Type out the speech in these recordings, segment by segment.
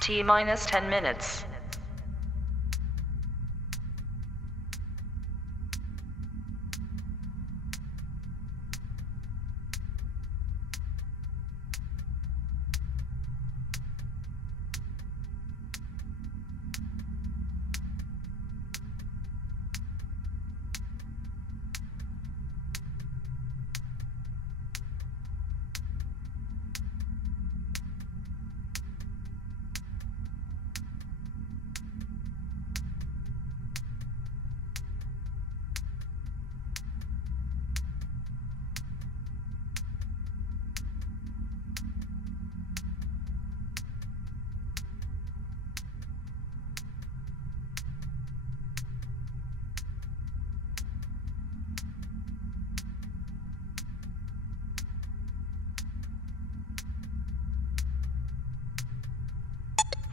T minus 10 minutes.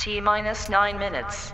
T minus 9 minutes.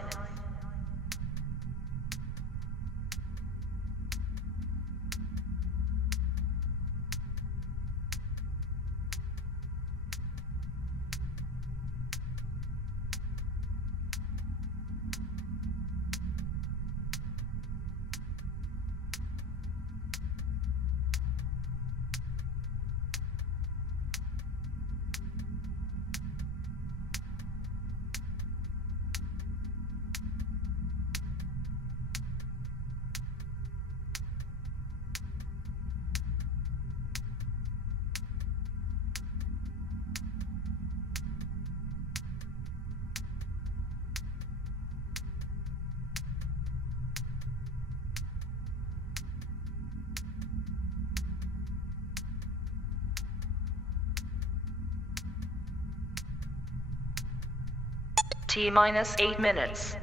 T minus 8 minutes.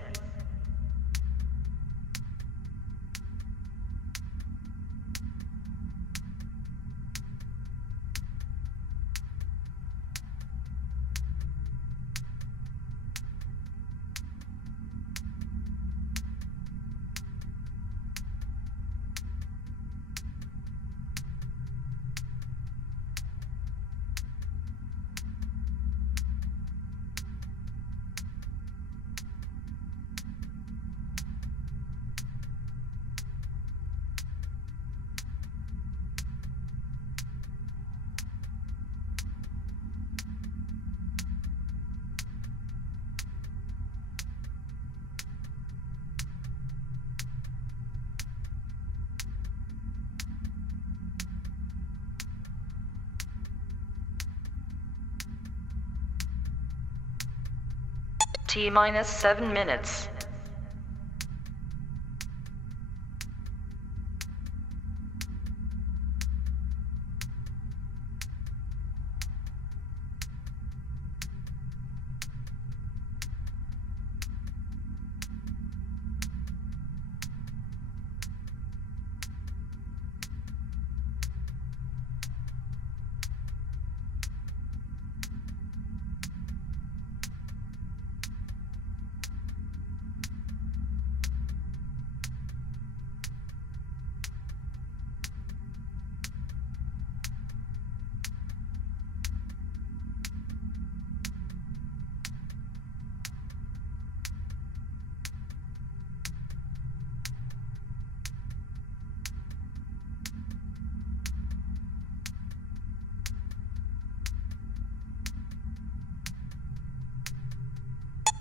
T minus 7 minutes.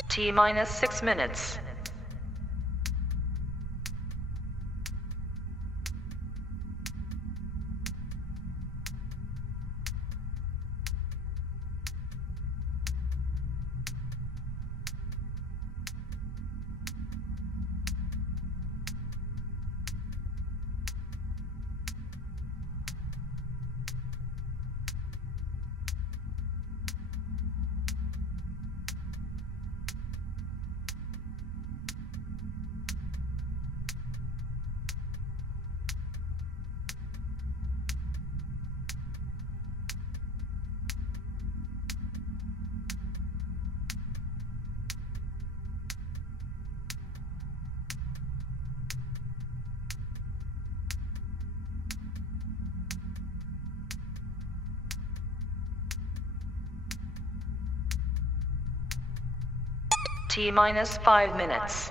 T minus 6 minutes. T minus 5 minutes.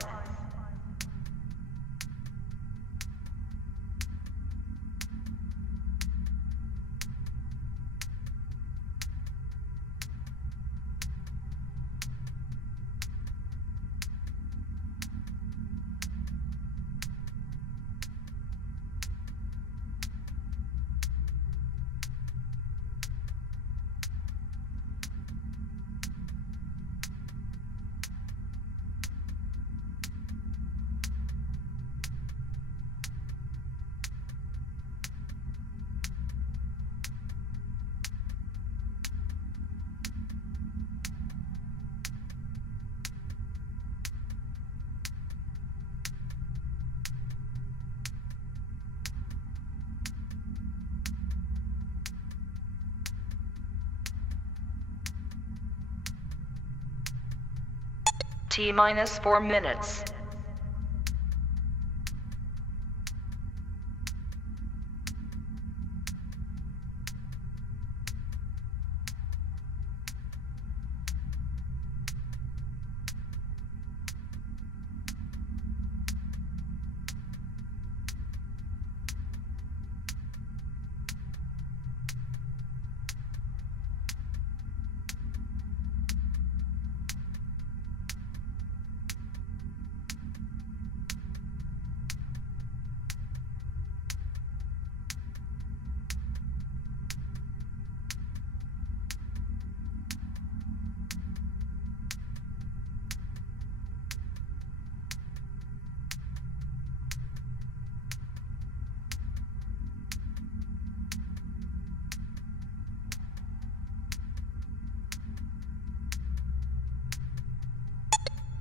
T minus 4 minutes.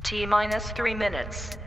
T minus 3 minutes.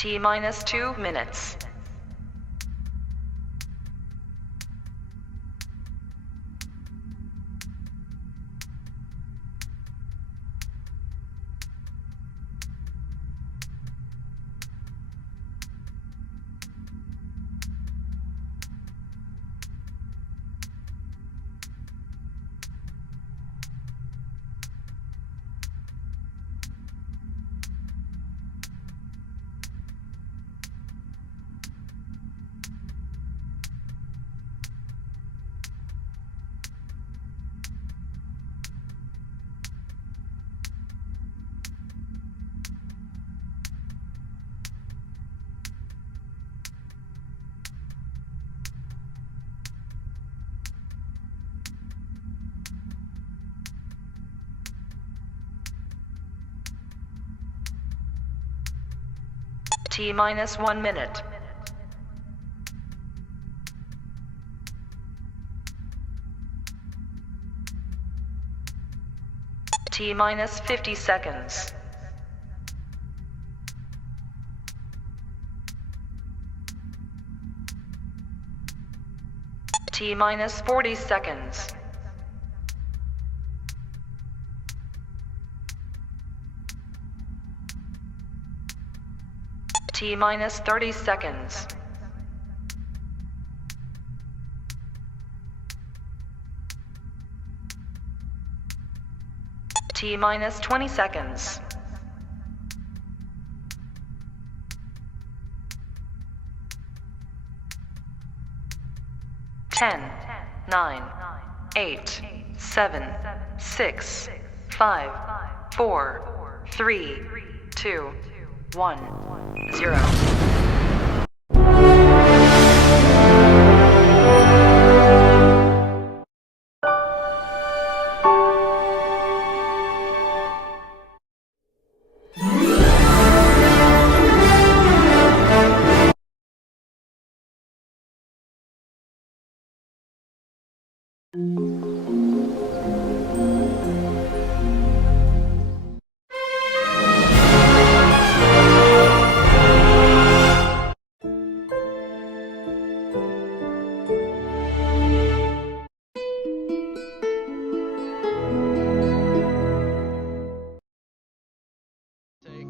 T minus 2 minutes. T minus 1 minute. T minus 50 seconds. T minus 40 seconds. T minus 30 seconds. T minus 20 seconds. Ten, 9, 8, 7, 6, 5, 4, 3, 2, 1, 0.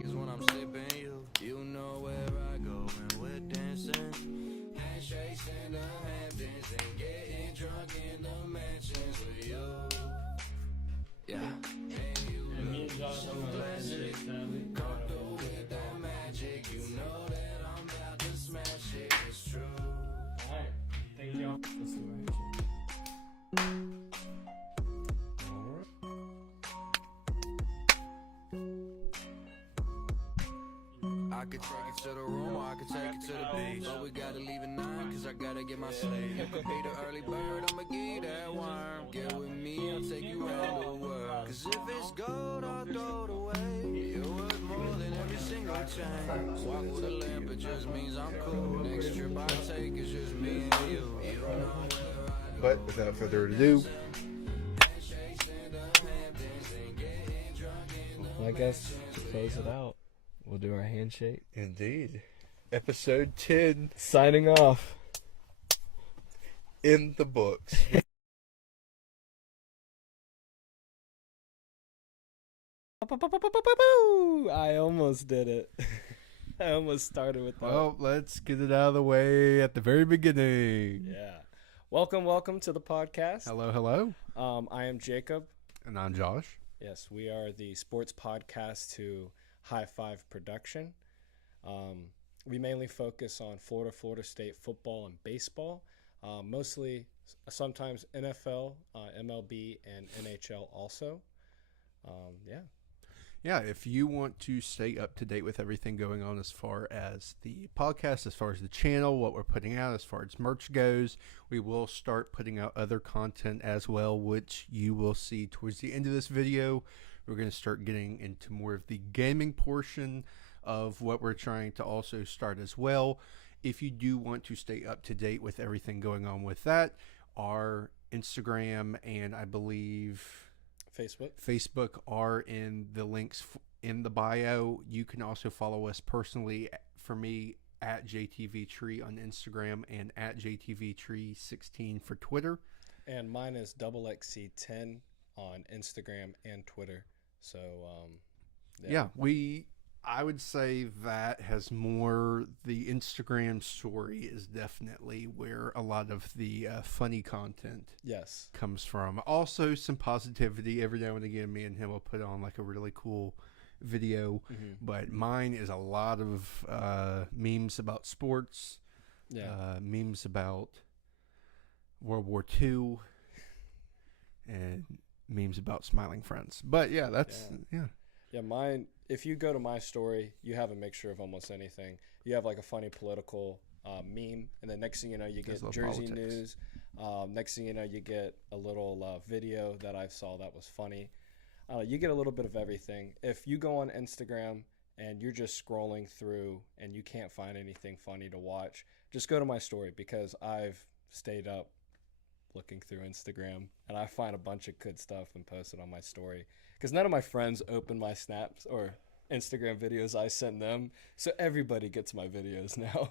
Is when I'm sipping you. You know where I go when we're dancing. Handshakes in the Hamptons and getting drunk in the mansions with you. Yeah. And you look so classic. Come through with that magic. You know that I'm about to smash it. It's true. Alright, thank y'all. Let's do my handshake. I could take it to the room or I could take it to the beach. But we gotta leave at 9 cause I gotta get my sleep. You could be the early bird, I'ma give you that worm. Get with me, I'll take you around the world. Cause if it's gold, I'll throw it away. You're worth more than every single chain. Walk with a lamp, it just means I'm cool. Next trip I take is just me and you. You know where I go. But without further ado, Well, I guess to close it out, we'll do our handshake. indeed, episode 10 Signing off. in the books. I almost did it. I almost started with that. Well, let's get it out of the way at the very beginning. Yeah. Welcome to the podcast. Hello, hello. I am Jacob. And I'm Josh. Yes, we are the sports podcast to High Five Production. We mainly focus on Florida State football and baseball, mostly sometimes NFL, MLB, and NHL also. Yeah, if you want to stay up to date with everything going on as far as the podcast, as far as the channel, what we're putting out, as far as merch goes, we will start putting out other content as well, which you will see towards the end of this video. We're going to start getting into more of the gaming portion of what we're trying to also start as well. If you do want to stay up to date with everything going on with that, our Instagram and I believe Facebook are in the links in the bio. You can also follow us personally, for me, at JTVTree on Instagram and at JTVTree16 for Twitter. And mine is XXC10 on Instagram and Twitter. So, I would say that has more, the Instagram story is definitely where a lot of the funny content comes from. Also some positivity. Every now and again, me and him will put on like a really cool video, but mine is a lot of memes about sports, memes about World War II, and memes about smiling friends. But yeah, that's Yeah, mine, if you go to my story, you have a mixture of almost anything. You have like a funny political meme, and then next thing you know, you get Jersey news. Next thing you know, you get a little video that I saw that was funny. You get a little bit of everything. If you go on Instagram and you're just scrolling through and you can't find anything funny to watch, just go to my story, because I've stayed up looking through Instagram and I find a bunch of good stuff and post it on my story. Because none of my friends open my snaps or Instagram videos I send them, so everybody gets my videos now.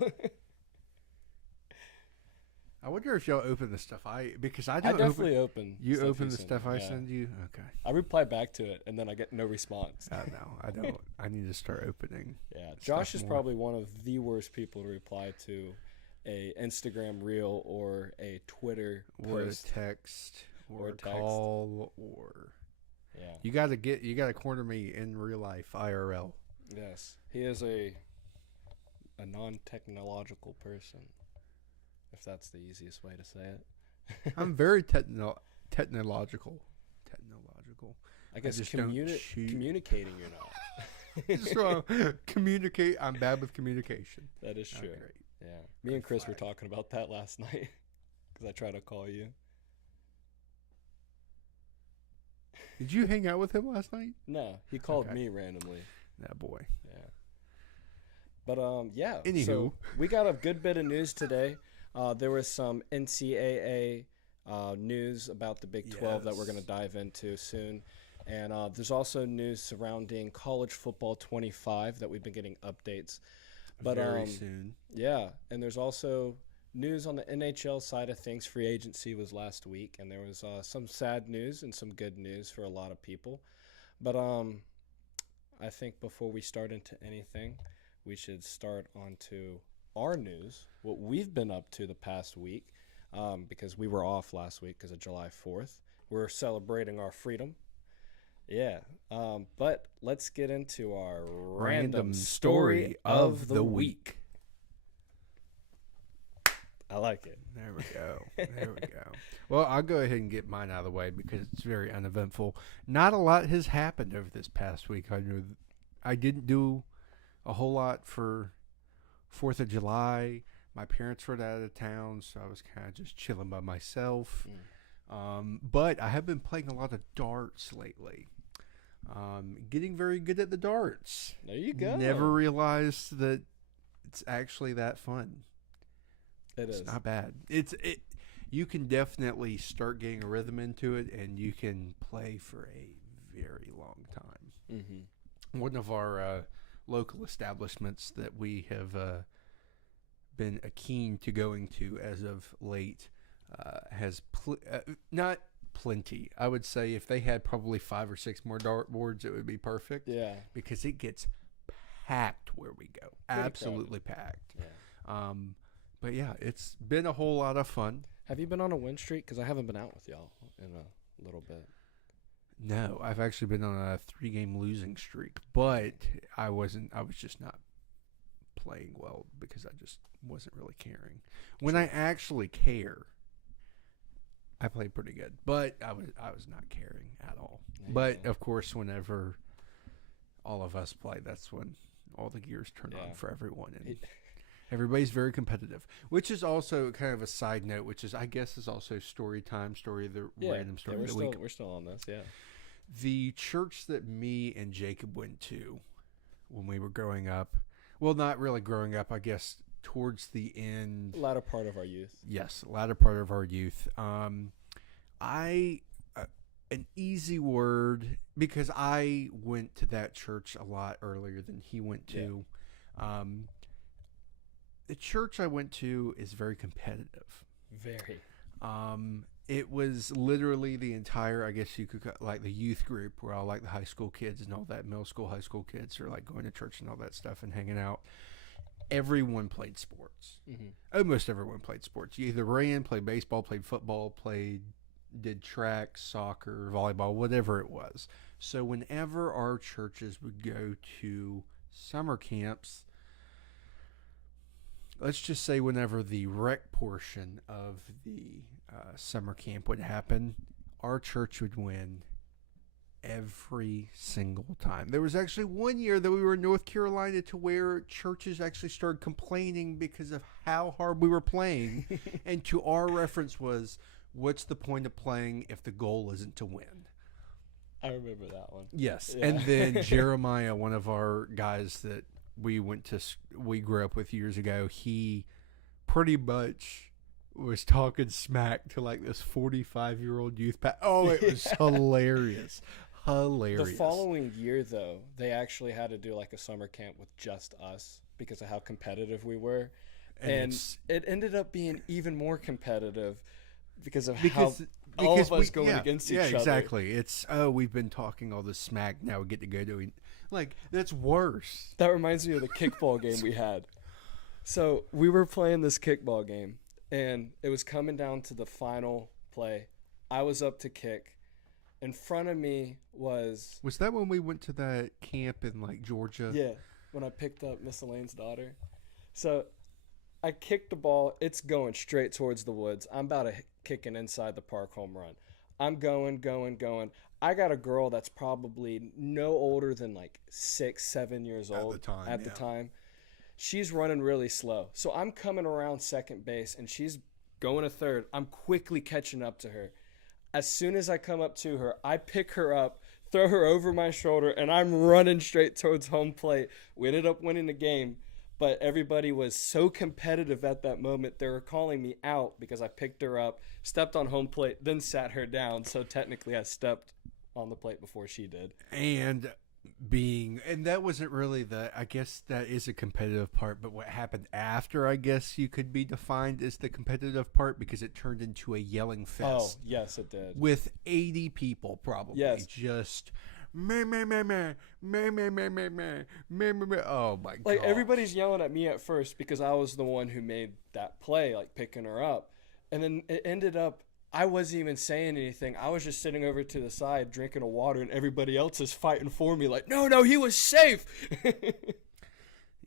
I wonder if y'all open the stuff because I I don't definitely open. You open the send, stuff I yeah. send you? Okay. I reply back to it, and then I get no response. No, I don't. I need to start opening. Yeah, Josh is more. probably one of the worst people to reply to a Instagram reel or a Twitter Or post. a text or a text. call or... Yeah. You gotta corner me in real life, IRL. Yes, he is a non-technological person, if that's the easiest way to say it. I'm very technological. I guess just don't communicating you're not. Just want to communicate. I'm bad with communication. That is true. Great. Yeah. Me and Chris were talking about that last night because I tried to call you. Did you hang out with him last night? No, he called me randomly. That boy. Yeah. But yeah. Anywho. So we got a good bit of news today. There was some NCAA news about the Big 12 that we're going to dive into soon. And there's also news surrounding college football 25 that we've been getting updates. But very soon. Yeah, and there's also news on the NHL side of things. Free agency was last week, and there was some sad news and some good news for a lot of people. But I think before we start into anything, we should start onto our news, what we've been up to the past week, because we were off last week because of July 4th. We're celebrating our freedom. Yeah, but let's get into our random story of the week. I like it. There we go. There we go. Well, I'll go ahead and get mine out of the way because it's very uneventful. Not a lot has happened over this past week. I know I didn't do a whole lot for 4th of July. My parents were out of town, so I was kind of just chilling by myself. But I have been playing a lot of darts lately. Getting very good at the darts. There you go. Never realized that it's actually that fun. It's not bad. You can definitely start getting a rhythm into it, and you can play for a very long time. Mm-hmm. One of our local establishments that we have been keen to going to as of late has not plenty. I would say if they had probably 5 or 6 more dart boards, it would be perfect. Yeah, because it gets packed where we go. Pretty absolutely packed. Yeah. But yeah, it's been a whole lot of fun. Have you been on a win streak? Because I haven't been out with y'all in a little bit. No, I've actually been on a 3-game losing streak, but I was just not playing well because I just wasn't really caring. When I actually care, I played pretty good, but I was not caring at all. But of course, whenever all of us play, that's when all the gears turn on for everyone, and everybody's very competitive. Which is also kind of a side note, which is I guess is also story time, random story of the week. We're still on this, yeah. The church that me and Jacob went to when we were growing up, well, not really growing up, I guess towards the end. Latter part of our youth. Yes, latter part of our youth. An easy word, because I went to that church a lot earlier than he went to. Yeah. The church I went to is very competitive. Very. It was literally the entire, I guess you could like the youth group where all like the high school kids and all that, middle school, high school kids are like going to church and all that stuff and hanging out. Everyone played sports. Mm-hmm. Almost everyone played sports. You either ran, played baseball, played football, did track, soccer, volleyball, whatever it was. So whenever our churches would go to summer camps, let's just say whenever the rec portion of the summer camp would happen, our church would win every single time. There was actually one year that we were in North Carolina to where churches actually started complaining because of how hard we were playing. And to our reference was, what's the point of playing if the goal isn't to win? I remember that one. Yes. Yeah. And then Jeremiah, one of our guys that we grew up with years ago, he pretty much was talking smack to like this 45-year-old youth Oh, it was hilarious. Hilarious. The following year, though, they actually had to do like a summer camp with just us because of how competitive we were. And it ended up being even more competitive because how all of us going against each other. Yeah, exactly. It's, we've been talking all this smack, now we get to go doing... Like, that's worse. That reminds me of the kickball game we had. So we were playing this kickball game, and it was coming down to the final play. I was up to kick. In front of me was... Was that when we went to that camp in, like, Georgia? Yeah, when I picked up Miss Elaine's daughter. So I kicked the ball. It's going straight towards the woods. I'm about to kick an inside the park home run. I'm going. I got a girl that's probably no older than like 6, 7 years old at the time. She's running really slow. So I'm coming around second base and she's going to third. I'm quickly catching up to her. As soon as I come up to her, I pick her up, throw her over my shoulder, and I'm running straight towards home plate. We ended up winning the game, but everybody was so competitive at that moment. They were calling me out because I picked her up, stepped on home plate, then sat her down. So technically I stepped on the plate before she did. And that wasn't really I guess that is a competitive part, but what happened after, I guess you could be defined as the competitive part, because it turned into a yelling fest. Oh, yes, it did. With 80 people probably. Yes. Just meh, meh, meh, meh, meh, meh, meh, meh, meh, meh, meh, meh. Oh my god. Like everybody's yelling at me at first because I was the one who made that play, like picking her up. And then it ended up I wasn't even saying anything. I was just sitting over to the side drinking a water, and everybody else is fighting for me like, no, he was safe.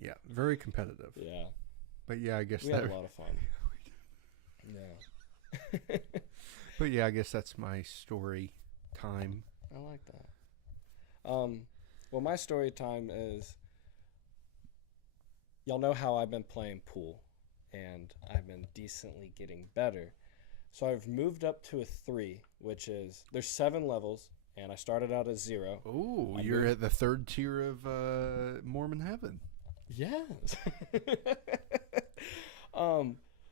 Yeah, very competitive. Yeah. But yeah, I guess we had a lot of fun. Yeah. But yeah, I guess that's my story time. I like that. Well, my story time is, y'all know how I've been playing pool, and I've been decently getting better. So I've moved up to a 3, which is, there's 7 levels, and I started out at 0. Oh, you're at the 3rd tier of Mormon heaven. Yes.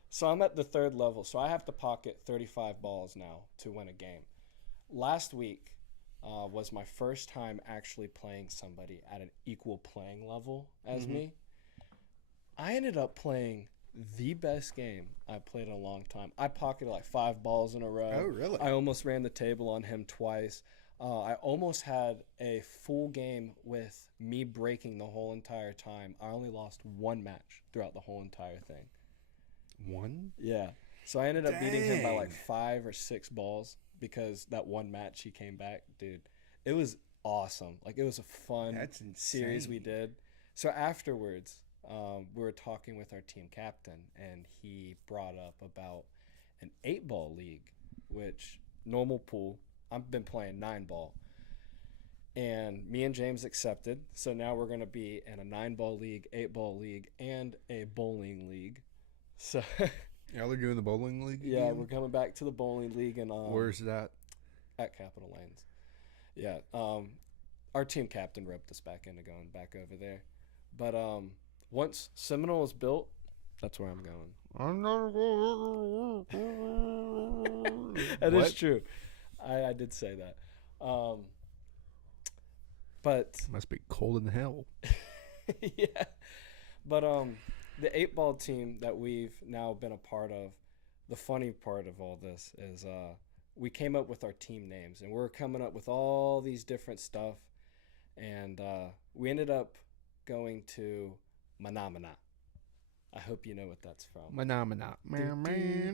So I'm at the 3rd level, so I have to pocket 35 balls now to win a game. Last week was my first time actually playing somebody at an equal playing level as me. I ended up playing the best game I played in a long time. I pocketed like 5 balls in a row. Oh, really? I almost ran the table on him twice. I almost had a full game with me breaking the whole entire time. I only lost 1 match throughout the whole entire thing. 1? Yeah. So I ended up beating him by like Dang. 5 or 6 balls because that 1 match he came back. Dude, it was awesome. Like, it was a fun That's series we insane. did. So afterwards, we were talking with our team captain, and he brought up about an 8-ball league, which normal pool, I've been playing 9-ball. And me and James accepted. So now we're going to be in a 9-ball league, 8-ball league, and a bowling league. So Y'all are doing the bowling league yeah, again? we're coming back to the bowling league and Where's that? at Capitol Lanes. Yeah, our team captain roped us back into going back over there. But once Seminole is built, that's where I'm going. I'm not. That is true. I did say that. But Must be cold in hell. yeah. But the 8-ball team that we've now been a part of, the funny part of all this is we came up with our team names, and we're coming up with all these different stuff, and we ended up going to Manamana. I hope you know what that's from. Manamana. Manamana.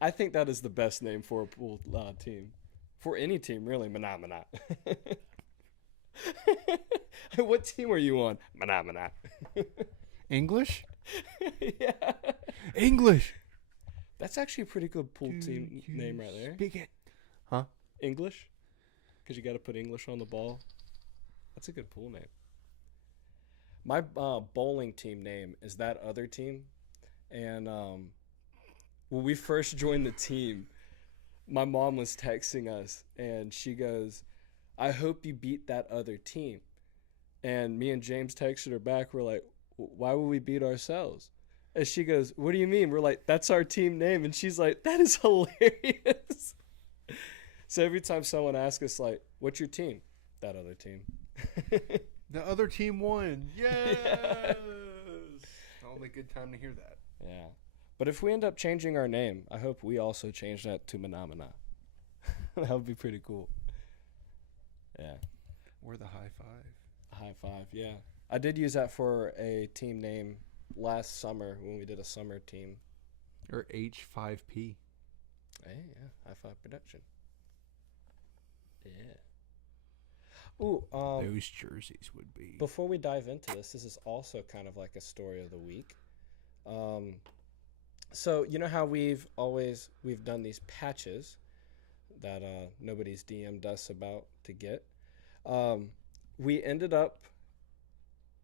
I think that is the best name for a pool team. For any team, really, Manamana. What team are you on? Manamana. English? Yeah. English. That's actually a pretty good pool team name right there. Speak it. Huh? English? Because you got to put English on the ball. That's a good pool name. My bowling team name is That Other Team. And when we first joined the team, my mom was texting us, and she goes, I hope you beat that other team. And me and James texted her back. We're like, why would we beat ourselves? And she goes, what do you mean? We're like, that's our team name. And she's like, that is hilarious. So every time someone asks us, like, what's your team? That other team. The other team won. Yes. Yeah. Only good time to hear that. Yeah. But if we end up changing our name, I hope we also change that to Manamana. That would be pretty cool. Yeah. Or the high five. High five, yeah. I did use that for a team name last summer when we did a summer team. Or H5P. Hey, yeah. High five production. Yeah. Ooh, those jerseys would be. before we dive into this is also kind of like a story of the week. So you know how we've done these patches that nobody's DM'd us about to get. We ended up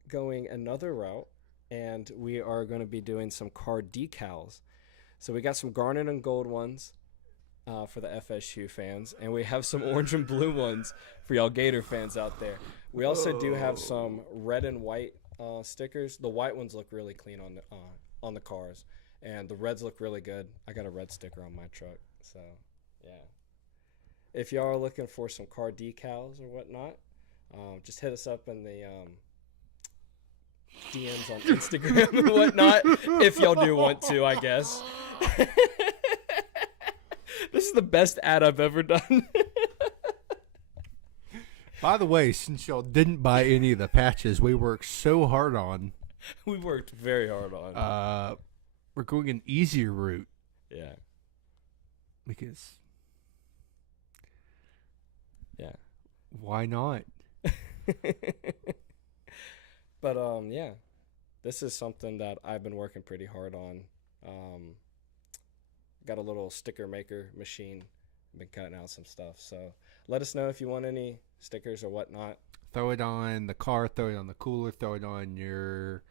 going another route, and we are going to be doing some car decals. So we got some garnet and gold ones for the FSU fans, and we have some orange and blue ones for y'all Gator fans out there. We also do have some red and white stickers. The white ones look really clean on the cars, and the reds look really good. I got a red sticker on my truck, so yeah. If y'all are looking for some car decals or whatnot, just hit us up in the DMs on Instagram and whatnot, if y'all do want to, I guess. This is the best ad I've ever done. By the way, since y'all didn't buy any of the patches we worked so hard on, We worked very hard on. We're going an easier route Yeah. because Yeah. why not? But yeah, this is something that I've been working pretty hard on. Got a little sticker maker machine. Been cutting out some stuff. So let us know if you want any stickers or whatnot. Throw it on the car, throw it on the cooler, throw it on your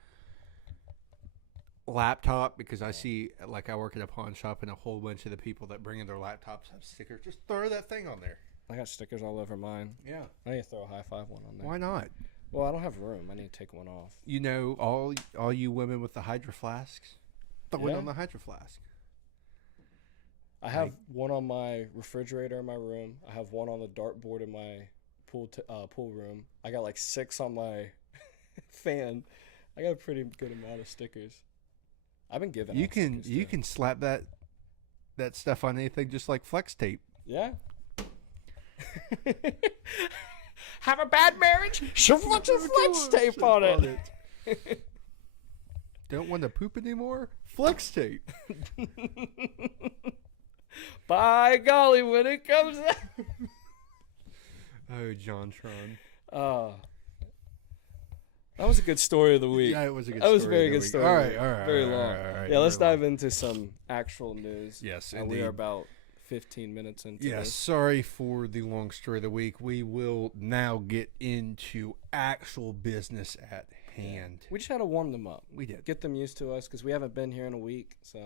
laptop, because I see, like, I work at a pawn shop and a whole bunch of the people that bring in their laptops have stickers. Just throw that thing on there. I got stickers all over mine. Yeah. I need to throw a high five one on there. Why not? Well, I don't have room. I need to take one off. You know, all you women with the Hydro Flasks, throw it Yeah. on the Hydro Flask. I have one on my refrigerator in my room. I have one on the dartboard in my pool room. I got like 6 on my fan. I got a pretty good amount of stickers. I've been giving. You out can stickers, too. can slap that stuff on anything, just like flex tape. Yeah. Have a bad marriage? Shove a bunch of flex tape on it. Don't want to poop anymore? Flex tape. By golly, when it comes out. Oh, JonTron. That was a good story of the week. Yeah, it was a good That was a story very of the good week. story. All of right, the all week. right, Very all long. right, all right, Yeah, let's very dive into some actual news. Yes, We indeed. are about 15 minutes into Yes, this. sorry for the long story of the week. We will now get into actual business at hand. We just had to warm them up. We did. Get them used to us because we haven't been here in a week. So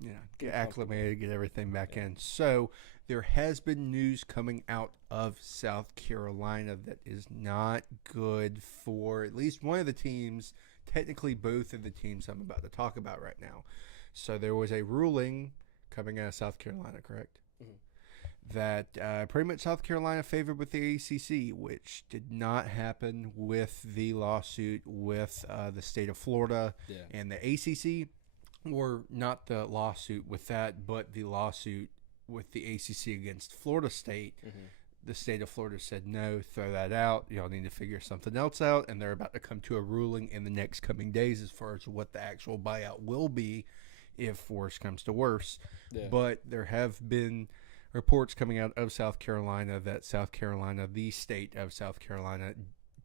Yeah, Get get acclimated, get everything back in. So there has been news coming out of South Carolina that is not good for at least one of the teams, technically both of the teams I'm about to talk about right now. So there was a ruling coming out of South Carolina, correct? Mhm. That pretty much South Carolina favored with the ACC, which did not happen with the lawsuit with the state of Florida yeah, and the ACC. Or not the lawsuit with that, but the lawsuit with the ACC against Florida State. Mhm. The state of Florida said, no, throw that out. Y'all need to figure something else out. And they're about to come to a ruling in the next coming days as far as what the actual buyout will be if worse comes to worse. yeah. But there have been reports coming out of South Carolina that South Carolina, the state of South Carolina,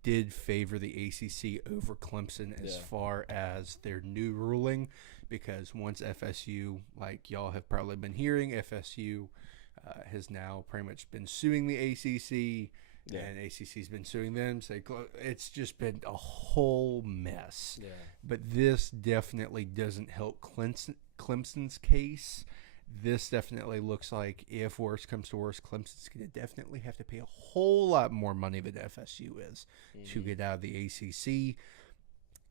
did favor the ACC over Clemson as Yeah. far as their new ruling, because once FSU, like y'all have probably been hearing, FSU has now pretty much been suing the ACC, Yeah. and ACC's been suing them. So it's just been a whole mess. Yeah. But this definitely doesn't help Clemson's case. This definitely looks like, if worse comes to worse, Clemson's going to definitely have to pay a whole lot more money than FSU is to get out of the ACC,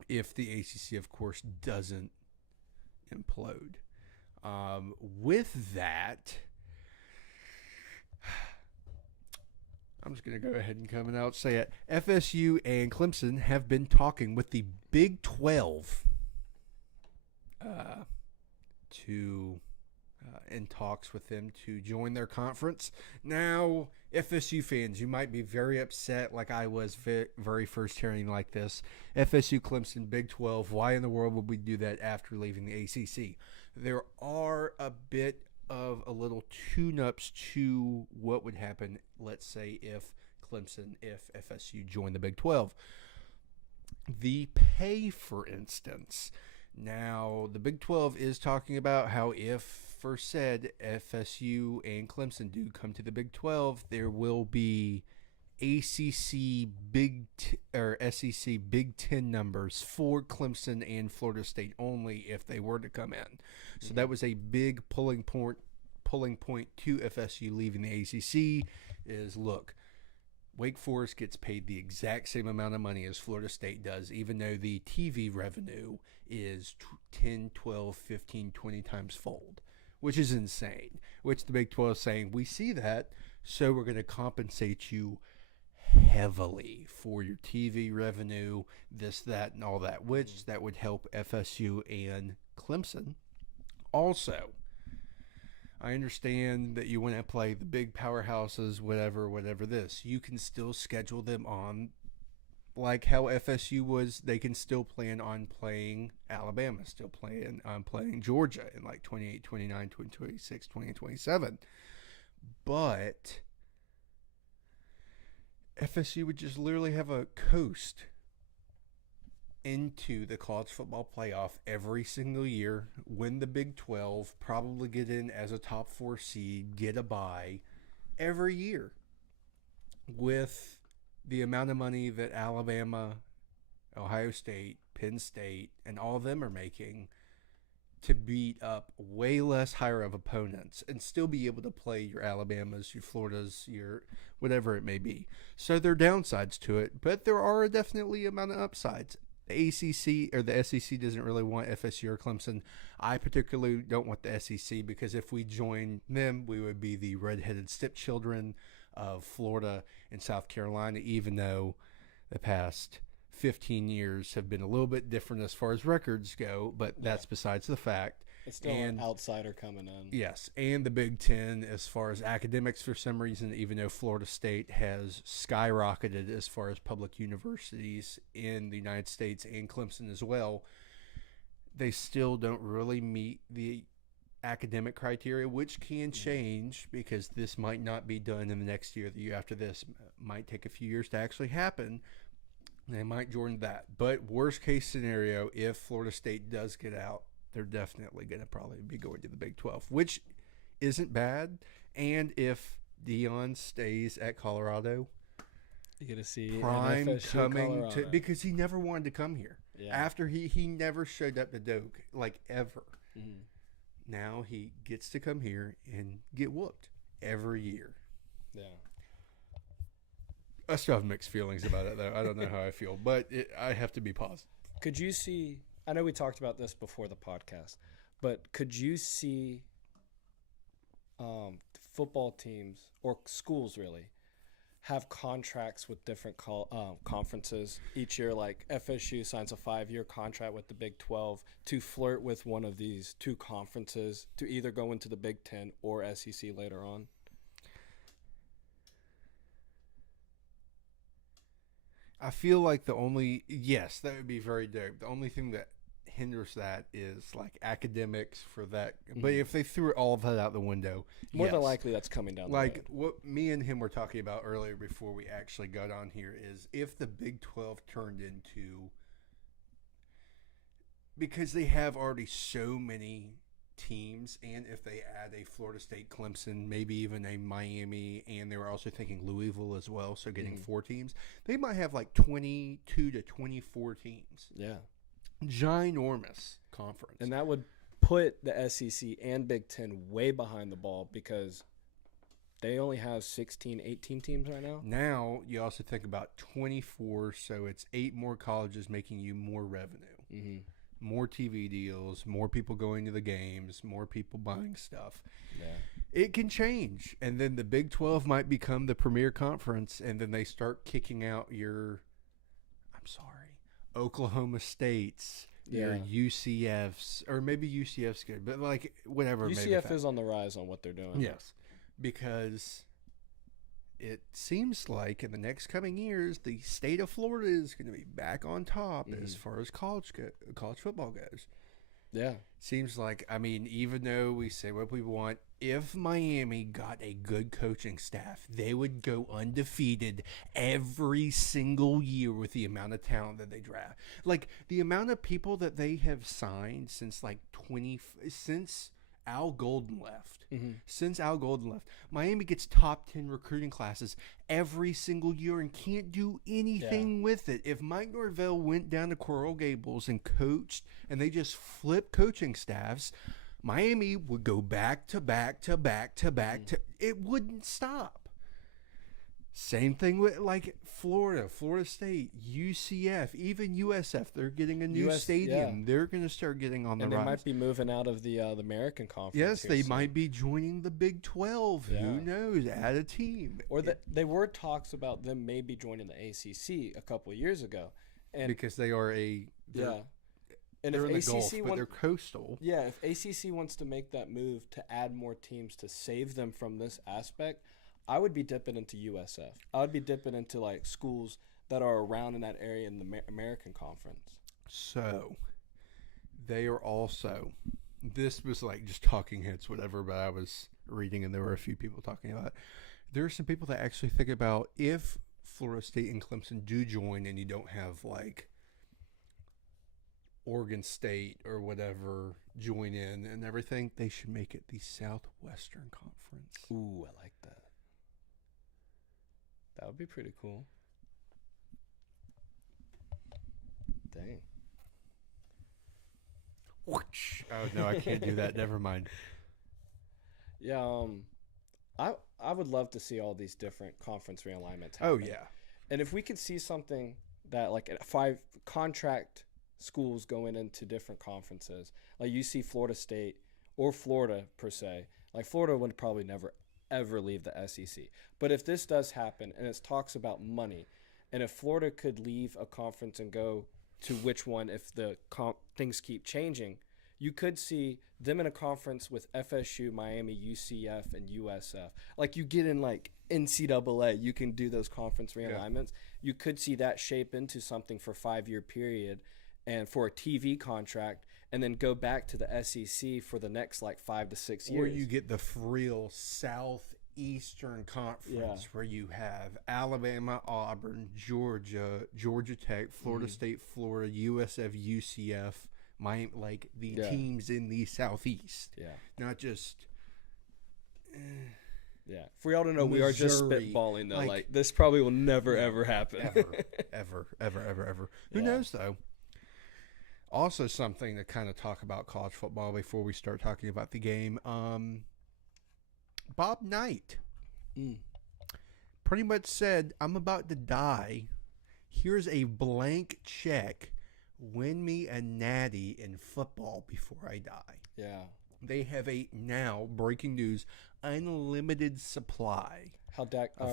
if the ACC, of course, doesn't implode. With that, I'm just going to go ahead and come out and say it. FSU and Clemson have been talking with the Big 12 to in talks with them to join their conference. Now, FSU fans, you might be very upset, like I was very first hearing like this. FSU, Clemson, Big 12, why in the world would we do that after leaving the ACC? There are a bit of a little tune-ups to what would happen, let's say, if Clemson if FSU joined the Big 12. The pay, for instance. Now, the Big 12 is talking about how if, for said, FSU and Clemson do come to the Big 12, there will be ACC or SEC Big 10 numbers for Clemson and Florida State only if they were to come in. So that was a big pulling point to FSU leaving the ACC is, look, Wake Forest gets paid the exact same amount of money as Florida State does, even though the TV revenue is 10, 12, 15, 20 times fold, which is insane, which the Big 12 is saying, we see that, so we're going to compensate you heavily for your TV revenue, this, that, and all that, which that would help FSU and Clemson. Also, I understand that you want to play the big powerhouses, whatever this. You can still schedule them on, like how FSU was, they can still plan on playing Alabama, still plan on playing Georgia in like 28, 29, 26, 20, 27. But FSU would just literally have a coast into the college football playoff every single year, win the Big 12, probably get in as a top 4 seed, get a bye every year with the amount of money that Alabama, Ohio State, Penn State, and all of them are making to beat up way less higher of opponents and still be able to play your Alabamas, your Floridas, your whatever it may be. So there are downsides to it, but there are definitely amount of upsides. The ACC or the SEC doesn't really want FSU or Clemson. I particularly don't want the SEC because if we join them, we would be the redheaded stepchildren of Florida and South Carolina, even though the past 15 years have been a little bit different as far as records go, but that's besides the fact. It's still an outsider coming in. Yes, and the Big Ten as far as academics for some reason, even though Florida State has skyrocketed as far as public universities in the United States and Clemson as well, they still don't really meet the academic criteria, which can change because this might not be done in the next year. The year after this might take a few years to actually happen. They might join that. But worst case scenario, if Florida State does get out, they're definitely going to probably be going to the Big 12, which isn't bad. And if Dion stays at Colorado, you're going to see prime FSU coming Colorado. to, because he never wanted to come here. Yeah. After he never showed up to Doak, like ever. Mm-hmm. Now he gets to come here and get whooped every year. Yeah. I still have mixed feelings about it, though. I don't know how I feel, but I have to be positive. Could you see, I know we talked about this before the podcast, but could you see football teams or schools really have contracts with different conferences each year? Like FSU signs a 5-year contract with the Big 12 to flirt with one of these two conferences to either go into the Big 10 or SEC later on? I feel like yes, that would be very dope. The only thing that hinders that is like academics for that. But if they threw all of that out the window, more than likely that's coming down the road. What me and him were talking about earlier before we actually got on here is if the Big 12 turned into, because they have already so many teams, and if they add a Florida State, Clemson, maybe even a Miami, and they were also thinking Louisville as well, so getting 4 teams, they might have like 22 to 24 teams. Yeah. Ginormous conference. And that would put the SEC and Big Ten way behind the ball because they only have 16, 18 teams right now. Now, you also think about 24, so it's 8 more colleges making you more revenue. Mm-hmm. More TV deals, more people going to the games, more people buying stuff. Yeah. It can change. And then the Big 12 might become the premier conference, and then they start kicking out your, Oklahoma States, your UCFs, or maybe UCF's good, but like whatever. UCF is on the rise on what they're doing. Yes, because it seems like in the next coming years, the state of Florida is going to be back on top as far as college football goes. Yeah. Seems like, I mean, even though we say what we want, if Miami got a good coaching staff, they would go undefeated every single year with the amount of talent that they draft. Like, the amount of people that they have signed since, like, since Al Golden left. Since Al Golden left, Miami gets top 10 recruiting classes every single year and can't do anything with it. If Mike Norvell went down to Coral Gables and coached and they just flipped coaching staffs, Miami would go back to back to back to back to it wouldn't stop. Same thing with like Florida State, UCF, even USF. They're getting a new stadium. They're going to start getting on the rise. And they might be moving out of the American Conference. Yes, they might be joining the Big 12. Yeah. Who knows? Add a team. Or there were talks about them maybe joining the ACC a couple of years ago. And because they are And if in the ACC Gulf, but they're coastal. Yeah, if ACC wants to make that move to add more teams to save them from this aspect, I would be dipping into USF. I would be dipping into like schools that are around in that area in the American Conference. So, they are also, this was like just talking heads, whatever, but I was reading and there were a few people talking about it. There are some people that actually think about if Florida State and Clemson do join and you don't have like Oregon State or whatever join in and everything, they should make it the Southwestern Conference. Ooh, I like that. That would be pretty cool. Dang. Oh no, I can't do that. Never mind. Yeah, I would love to see all these different conference realignments happen. Oh yeah. And if we could see something that like 5 contract schools going into different conferences, like you see Florida State or Florida per se, like Florida would probably never ever leave the SEC. But if this does happen and it talks about money, and if Florida could leave a conference and go to which one if the things keep changing, you could see them in a conference with FSU, Miami, UCF, and USF. Like you get in like NCAA, you can do those conference realignments. Yeah. You could see that shape into something for 5-year period and for a TV contract, and then go back to the SEC for the next like 5 to 6 years. Or you get the real Southeastern Conference where you have Alabama, Auburn, Georgia, Georgia Tech, Florida State, Florida, USF, UCF, Miami, like the teams in the Southeast. Yeah. Not just... Yeah. For y'all to know, Missouri, we are just spitballing, though. Like this probably will never, ever happen. Ever. Who knows, though? Also, something to kind of talk about college football before we start talking about the game. Bob Knight pretty much said, I'm about to die. Here's a blank check. Win me a natty in football before I die. Yeah. They have a, now, breaking news, unlimited supply of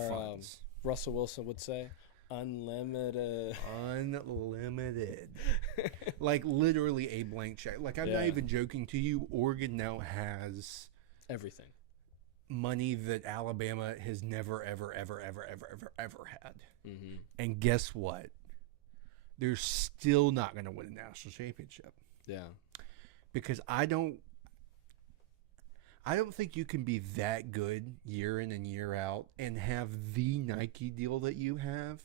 funds. Russell Wilson would say, unlimited. Like literally a blank check. Like I'm not even joking to you. Oregon now has everything. Money that Alabama has never, ever had. Mm-hmm. And guess what? They're still not going to win a national championship. Yeah. Because I don't think you can be that good year in and year out and have the Nike deal that you have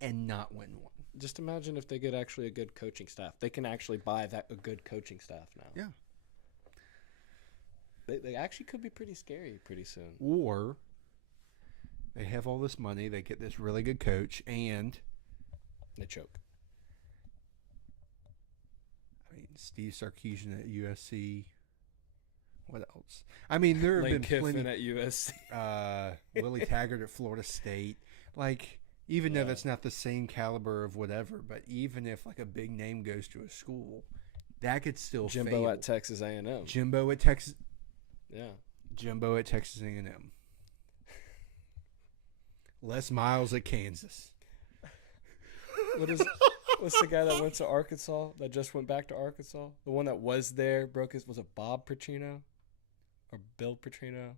and not win one. Just imagine if they get actually a good coaching staff. They can actually buy a good coaching staff now. Yeah. They actually could be pretty scary pretty soon. Or they have all this money, they get this really good coach, and they choke. I mean, Steve Sarkisian at USC. What else? I mean, there have been plenty at USC. Willie Taggart at Florida State. Like, even though that's not the same caliber of whatever, but even if like a big name goes to a school, that could still Jimbo fail. At Texas A&M. Jimbo at Texas. Yeah. Jimbo at Texas A&M. Les Miles at Kansas. What's the guy that went to Arkansas, that just went back to Arkansas? The one that was there, was it Bob Petrino? Or Bill Petrino?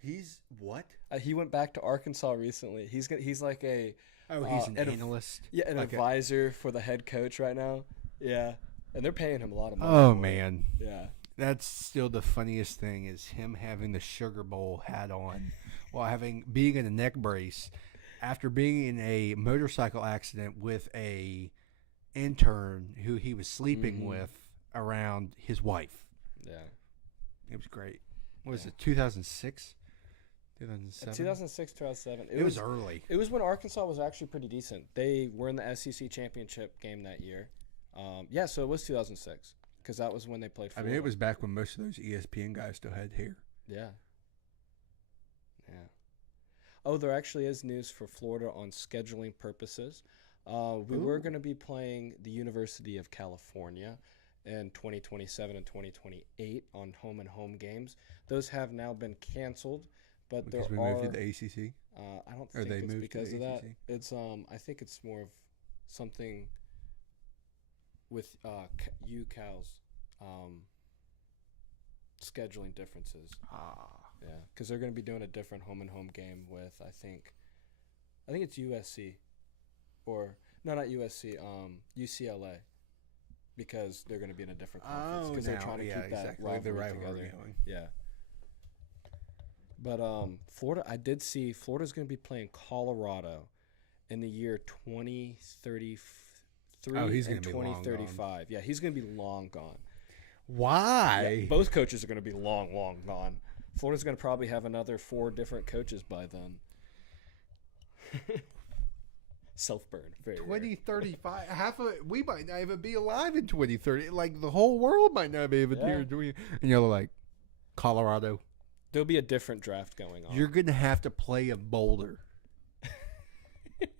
He's what? He went back to Arkansas recently. He's like a... Oh, he's an analyst? An advisor for the head coach right now. Yeah. And they're paying him a lot of money. Oh for it. man, Yeah. that's still the funniest thing is him having the Sugar Bowl hat on while being in a neck brace after being in a motorcycle accident with a intern who he was sleeping with around his wife. Yeah. It was great. What was it, 2006? 2007? 2006, 2007. It was early. It was when Arkansas was actually pretty decent. They were in the SEC championship game that year. Yeah, so it was 2006 because that was when they played Florida. I mean, it was back when most of those ESPN guys still had hair. Yeah. Yeah. Oh, there actually is news for Florida on scheduling purposes. We were going to be playing the University of California in 2027 and 2028 on home games. Those have now been canceled, but Because there we are. moved to the ACC? I don't Or think they it's moved to because the of that. ACC? It's I think it's more of something with UCal's scheduling differences. Yeah, because they're going to be doing a different home game with I think it's USC, or no, not USC, UCLA, because they're going to be in a different conference because they're trying to keep that rivalry together. going. Yeah. But Florida, I did see Florida's going to be playing Colorado in the year 2033 he's and gonna be long 2035. Yeah, he's going to be long gone. Why? Yeah, both coaches are going to be long gone. Florida's going to probably have another 4 different coaches by then. Self-burn. Very 2035. We might not even be alive in 2030. Like, the whole world might not be even here. And you're like, Colorado. There'll be a different draft going on. You're going to have to play in Boulder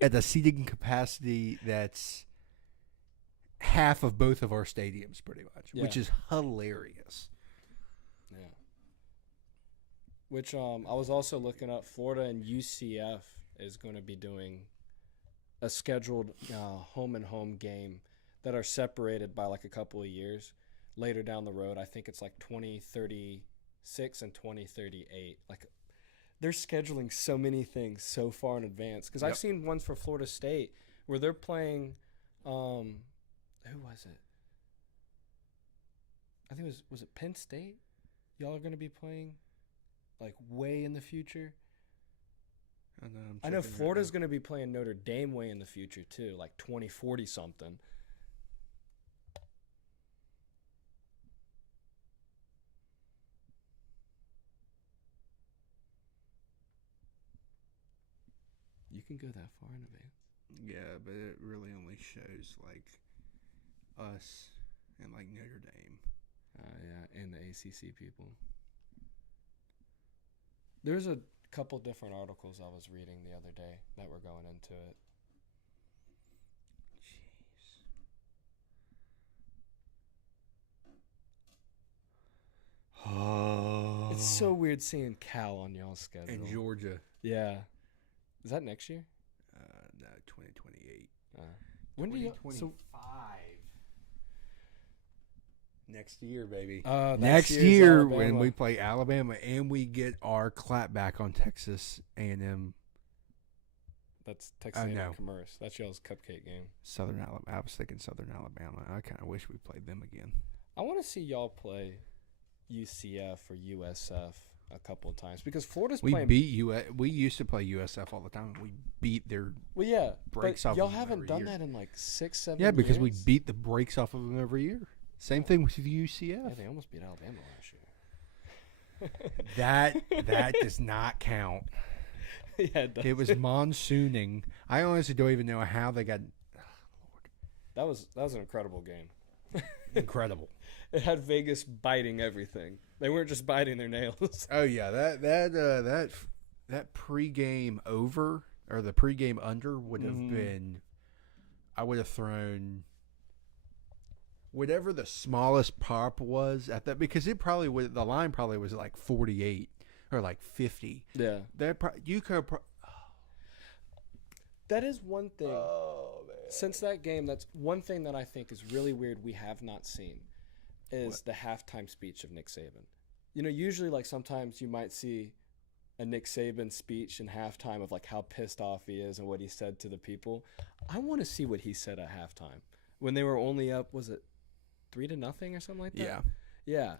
at a seating capacity that's half of both of our stadiums, pretty much, which is hilarious. Yeah. Which I was also looking up. Florida and UCF is going to be doing a scheduled home game that are separated by like a couple of years later down the road. I think it's like 2036 and 2038. Like, they're scheduling so many things so far in advance. Because I've seen ones for Florida State where they're playing. Who was it? I think was it Penn State? Y'all are going to be playing like way in the future. I know Florida's going to be playing Notre Dame way in the future too, like 2040 something. You can go that far in advance. Yeah, but it really only shows like us and like Notre Dame. Yeah, and the ACC people. There's a couple different articles I was reading the other day that were going into it. Jeez. Oh. It's so weird seeing Cal on y'all's schedule. And Georgia. Yeah. Is that next year? No, 2028. When do you? 2025. Next year, baby. Next year Alabama. when we play Alabama and we get our clap back on Texas A&M. That's Texas A&M Commerce. That's y'all's cupcake game. Southern Alabama. I was thinking Southern Alabama. I kind of wish we played them again. I want to see y'all play UCF or USF a couple of times because Florida's playing. We used to play USF all the time. We beat their breaks but off. Y'all of them haven't every done year. that in like 6-7 Yeah, because we years? beat the breaks off of them every year. Same thing with UCF. Yeah, they almost beat Alabama last year. That does not count. Yeah, It was monsooning. I honestly don't even know how they got. That was an incredible game. Incredible. It had Vegas biting everything. They weren't just biting their nails. Oh yeah, that pregame over or the pregame under would have been. I would have thrown whatever the smallest pop was at that because it probably would. The line probably was like 48 or like 50. Yeah, you could. that is one thing. Oh man! Since that game, that's one thing that I think is really weird. We have not seen is the halftime speech of Nick Saban. You know, usually like sometimes you might see a Nick Saban speech in halftime of like how pissed off he is and what he said to the people. I want to see what he said at halftime when they were only up. Was it 3-0 or something like that. Yeah. Yeah.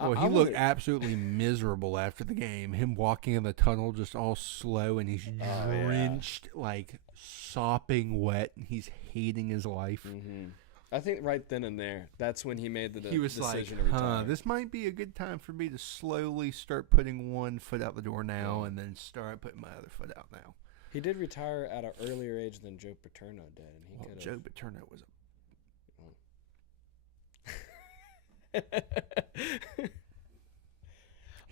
Well, he looked absolutely miserable after the game. Him walking in the tunnel just all slow, and he's drenched, like sopping wet, and he's hating his life. Mm-hmm. I think right then and there, that's when he made the he was decision like, to retire. this might be a good time for me to slowly start putting one foot out the door now, and then start putting my other foot out now. He did retire at an earlier age than Joe Paterno did, and he could. Joe Paterno was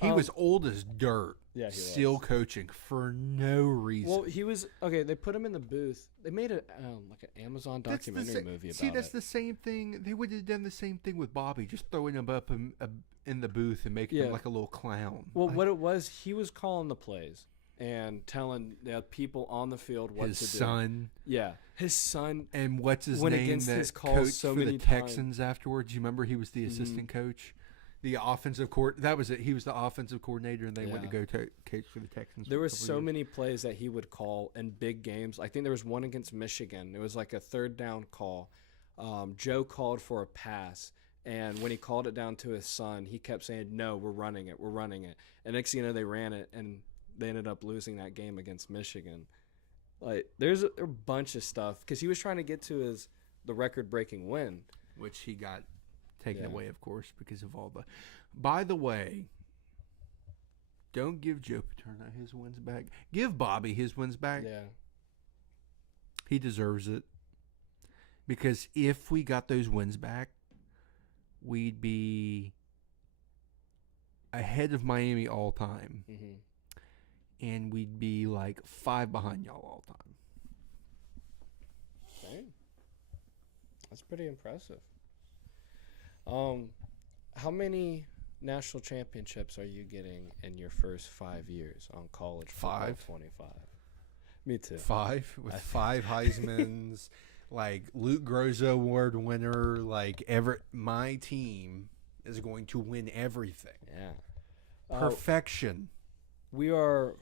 He was old as dirt. Yeah, he still coaching for no reason. Well, he was okay. They put him in the booth. They made like an Amazon documentary movie about it. See, that's the same thing. They would have done the same thing with Bobby, just throwing him up in the booth and making him like a little clown. Well, what it was, he was calling the plays and telling the people on the field what to do. His son. Yeah, his son. And what's his went name against that his calls coached so for many the Texans afterwards? You remember he was the assistant coach? The offensive that was it. He was the offensive coordinator, and they went to go coach for the Texans. There were so many plays that he would call in big games. I think there was one against Michigan. It was like a 3rd down call. Joe called for a pass, and when he called it down to his son, he kept saying, "No, we're running it. We're running it." And next thing you know, they ran it, and they ended up losing that game against Michigan. Like, there's a bunch of stuff because he was trying to get to the record-breaking win, which he got taken away, of course, because of all the. By the way, don't give Joe Paterno his wins back. Give Bobby his wins back. Yeah, he deserves it. Because if we got those wins back, we'd be ahead of Miami all time, and we'd be like 5 behind y'all all time. Dang. That's pretty impressive. How many national championships are you getting in your first 5 years on college football? 5. 25. Me too. 5 with 5 Heismans, like Luke Groza Award winner. Like my team is going to win everything. Yeah. Perfection. We are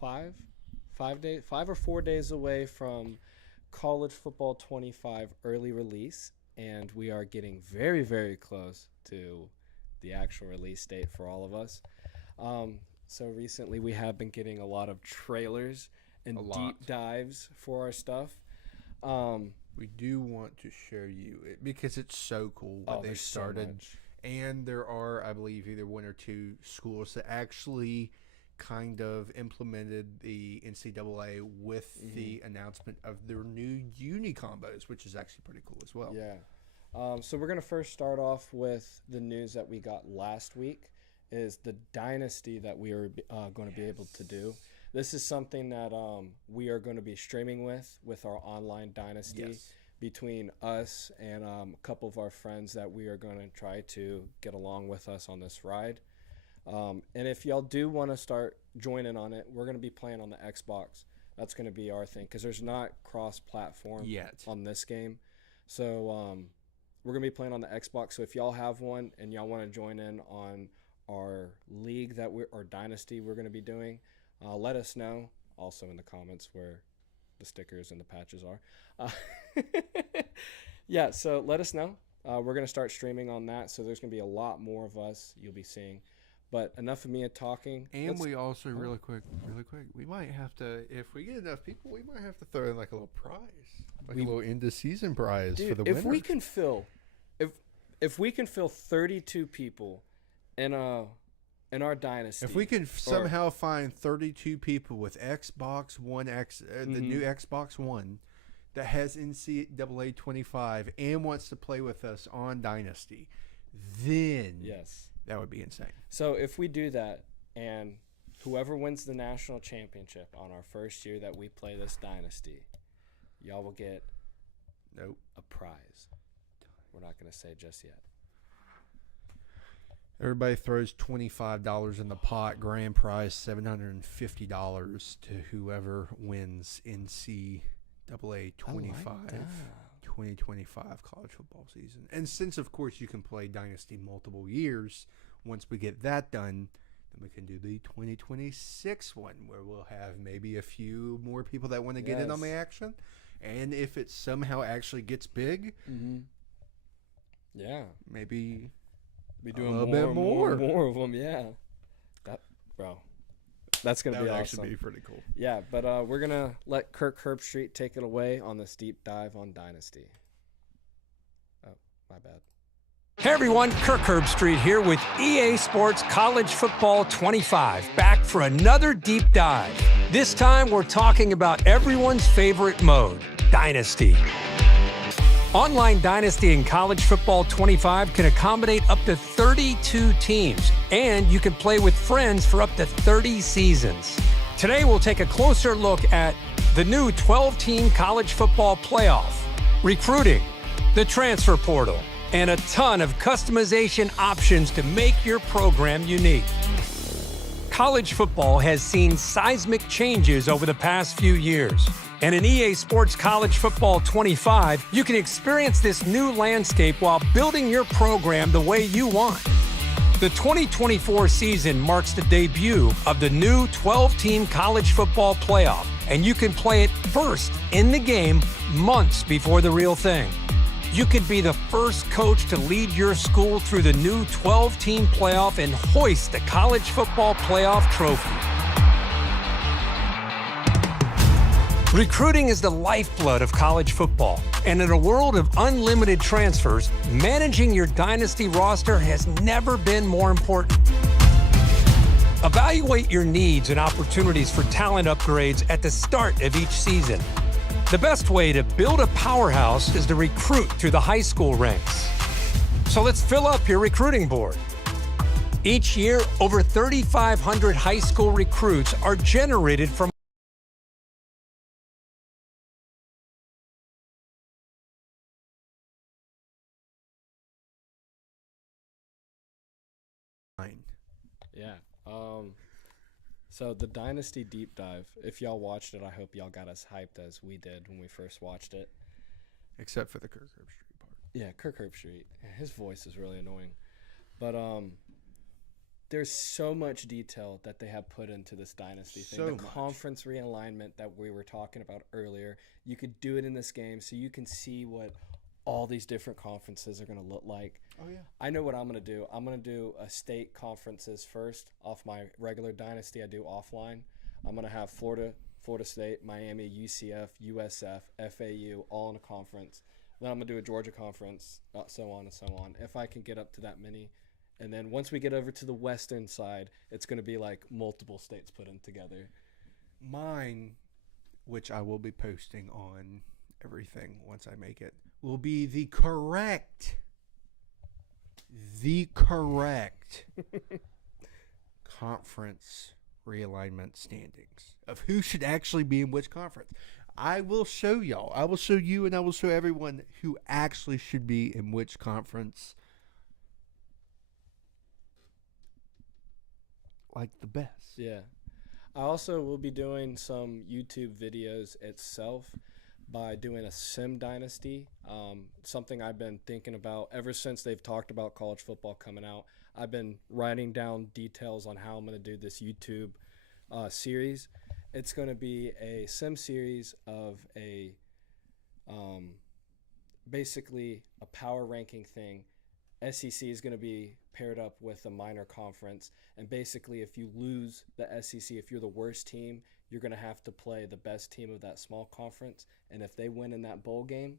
5 or 4 days away from college football 25 early release. And we are getting very, very close to the actual release date for all of us. So recently we have been getting a lot of trailers and deep dives for our stuff. We do want to show you it because it's so cool what they started. And there are, I believe, either 1 or 2 schools that actually kind of implemented the NCAA with the announcement of their new uni combos, which is actually pretty cool as well. Yeah. So we're going to first start off with the news that we got last week is the dynasty that we are going to be able to do. This is something that we are going to be streaming with our online dynasty between us and a couple of our friends that we are going to try to get along with us on this ride. And if y'all do want to start joining on it, we're going to be playing on the Xbox. That's going to be our thing because there's not cross-platform yet on this game. So we're going to be playing on the Xbox. So if y'all have one and y'all want to join in on our league or dynasty we're going to be doing, let us know. Also in the comments where the stickers and the patches are. Yeah, so let us know. We're going to start streaming on that. So there's going to be a lot more of us you'll be seeing. But enough of me talking. And we also, really quick, we might have to, if we get enough people, we might have to throw in like a little prize. Like a little end of season prize for the winners. If we can fill, if we can fill 32 people in our dynasty. If we can somehow find 32 people with Xbox One X, the new Xbox One, that has NCAA 25 and wants to play with us on Dynasty, then that would be insane. So if we do that, and whoever wins the national championship on our first year that we play this Dynasty, y'all will get a prize. We're not going to say just yet. Everybody throws $25 in the pot. Grand prize $750 to whoever wins NCAA 2025 college football season. And since, of course, you can play Dynasty multiple years, once we get that done, then we can do the 2026 one where we'll have maybe a few more people that want to get in on the action. And if it somehow actually gets big, Yeah. Maybe Be a doing little more, bit and more, and more. more of them. Yeah. That, bro. That's going that to be would awesome. actually be pretty cool. Yeah, but we're going to let Kirk Herbstreit take it away on this deep dive on Dynasty. Oh, my bad. Hey everyone, Kirk Herbstreit here with EA Sports College Football 25, back for another deep dive. This time we're talking about everyone's favorite mode, Dynasty. Online Dynasty in College Football 25 can accommodate up to 32 teams, and you can play with friends for up to 30 seasons. Today we'll take a closer look at the new 12-team college football playoff, recruiting, the transfer portal, and a ton of customization options to make your program unique. College football has seen seismic changes over the past few years. And in EA Sports College Football 25, you can experience this new landscape while building your program the way you want. The 2024 season marks the debut of the new 12-team college football playoff, and you can play it first in the game months before the real thing. You could be the first coach to lead your school through the new 12-team playoff and hoist the college football playoff trophy. Recruiting is the lifeblood of college football, and in a world of unlimited transfers, managing your dynasty roster has never been more important. Evaluate your needs and opportunities for talent upgrades at the start of each season. The best way to build a powerhouse is to recruit through the high school ranks. So let's fill up your recruiting board. Each year, over 3,500 high school recruits are generated from Yeah. So the Dynasty deep dive, if y'all watched it, I hope y'all got as hyped as we did when we first watched it. Except for the Kirk Herbstreit part. Yeah, Kirk Herbstreit. His voice is really annoying. But there's so much detail that they have put into this Dynasty thing. So The much. conference realignment that we were talking about earlier, you could do it in this game so you can see what all these different conferences are going to look like. Oh, yeah. I know what I'm going to do. I'm going to do a state conferences first off my regular Dynasty I do offline. I'm going to have Florida State, Miami, UCF, USF, FAU all in a conference. Then I'm going to do a Georgia conference, so on and so on, if I can get up to that many. And then once we get over to the western side, it's going to be like multiple states put in together. Mine, which I will be posting on everything once I make it, will be the correct conference realignment standings of who should actually be in which conference. I will show y'all. I will show you, and I will show everyone who actually should be in which conference, like the best. Yeah. I also will be doing some YouTube videos itself by doing a sim dynasty, something I've been thinking about ever since they've talked about college football coming out. I've been writing down details on how I'm going to do this YouTube series. It's going to be a sim series of a basically a power ranking thing. SEC is going to be paired up with a minor conference, and basically if you lose the SEC, if you're the worst team, you're going to have to play the best team of that small conference, and if they win in that bowl game,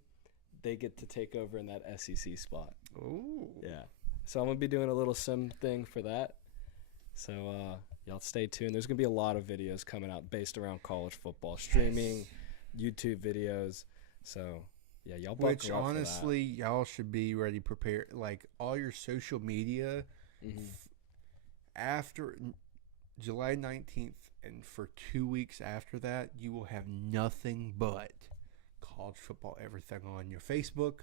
they get to take over in that SEC spot. Ooh. Yeah. So I'm going to be doing a little sim thing for that. So y'all stay tuned. There's going to be a lot of videos coming out based around college football, streaming, YouTube videos. So, yeah, y'all buckle Which, up honestly, y'all should be ready prepared. Like, all your social media after July 19th and for 2 weeks after that, you will have nothing but college football everything on your Facebook,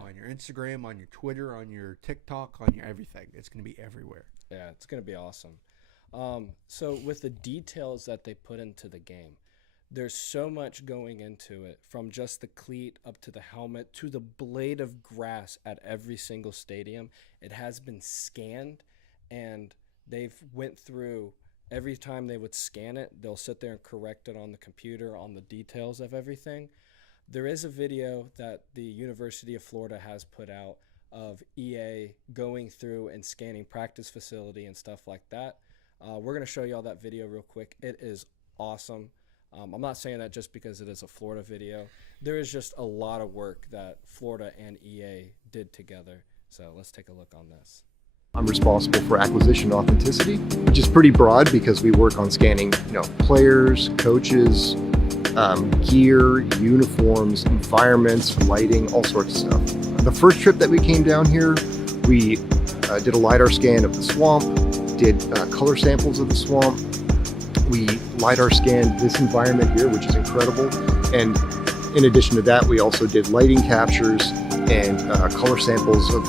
on your Instagram, on your Twitter, on your TikTok, on your everything. It's going to be everywhere. Yeah, it's going to be awesome. So with the details that they put into the game, there's so much going into it, from just the cleat up to the helmet to the blade of grass at every single stadium. It has been scanned, and they've went through every time they would scan it, they'll sit there and correct it on the computer on the details of everything. There is a video that the University of Florida has put out of EA going through and scanning practice facility and stuff like that. We're going to show you all that video real quick. It is awesome. I'm not saying that just because it is a Florida video. There is just a lot of work that Florida and EA did together. So let's take a look on this. I'm responsible for acquisition authenticity, which is pretty broad because we work on scanning, players, coaches, gear, uniforms, environments, lighting, all sorts of stuff. The first trip that we came down here, we did a LiDAR scan of the swamp, did color samples of the swamp. We LiDAR scanned this environment here, which is incredible. And in addition to that, we also did lighting captures and color samples of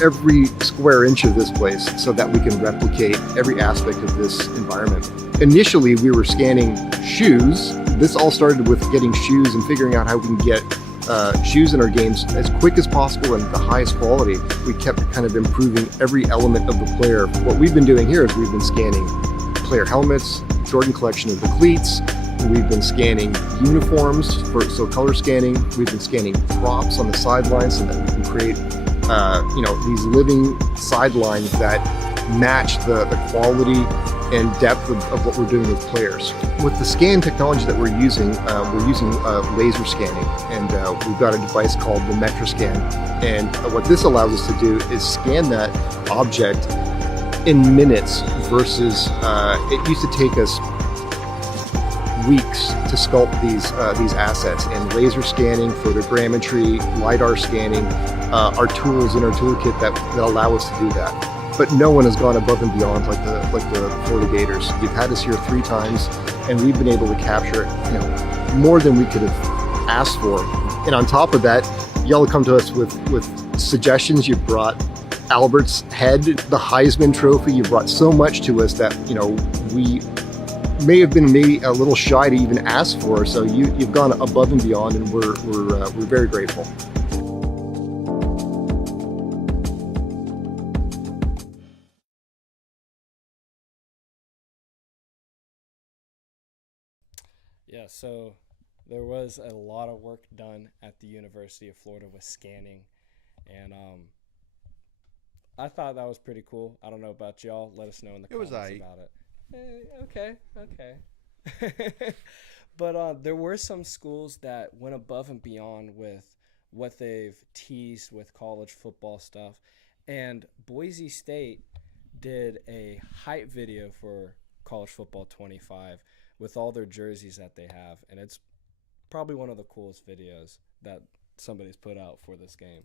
every square inch of this place so that we can replicate every aspect of this environment. Initially, we were scanning shoes. This all started with getting shoes and figuring out how we can get shoes in our games as quick as possible and the highest quality. We kept kind of improving every element of the player. What we've been doing here is we've been scanning player helmets, Jordan collection of the cleats. We've been scanning uniforms, so color scanning. We've been scanning props on the sidelines so that we can create these living sidelines that match the quality and depth of what we're doing with players. With the scan technology that we're using laser scanning, and we've got a device called the Metroscan. And what this allows us to do is scan that object in minutes versus it used to take us weeks to sculpt these assets. And laser scanning, photogrammetry, LiDAR scanning are tools in our toolkit that allow us to do that. But no one has gone above and beyond like the Florida Gators. You've had us here 3 times, and we've been able to capture more than we could have asked for. And on top of that, y'all come to us with suggestions. You brought Albert's head, the Heisman Trophy. You brought so much to us that we may have been maybe a little shy to even ask for. So you've gone above and beyond, and we're very grateful. Yeah, so there was a lot of work done at the University of Florida with scanning, and I thought that was pretty cool. I don't know about y'all. Let us know in the comments about it. Okay. But there were some schools that went above and beyond with what they've teased with college football stuff, and Boise State did a hype video for College Football 25 with all their jerseys that they have, and it's probably one of the coolest videos that somebody's put out for this game.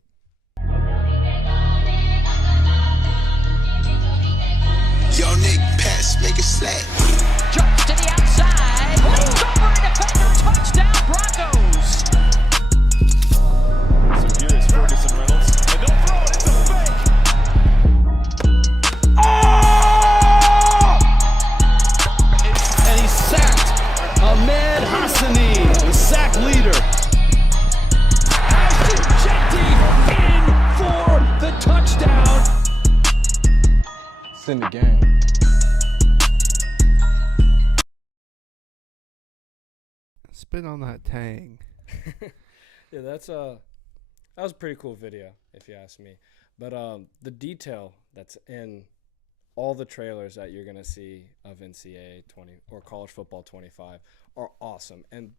Yo, Nick, pass, make it slack. Jumps to the outside, leans over a defender, touchdown Broncos. So here is Ferguson Reynolds, and they'll throw it, it's a fake. And he's sacked. Ahmed Hassani, the sack leader. in for the touchdown. It's in the game. Spit on that tang. Yeah, that was a pretty cool video, if you ask me. But the detail that's in all the trailers that you're gonna see of NCAA 20 or College Football 25 are awesome. And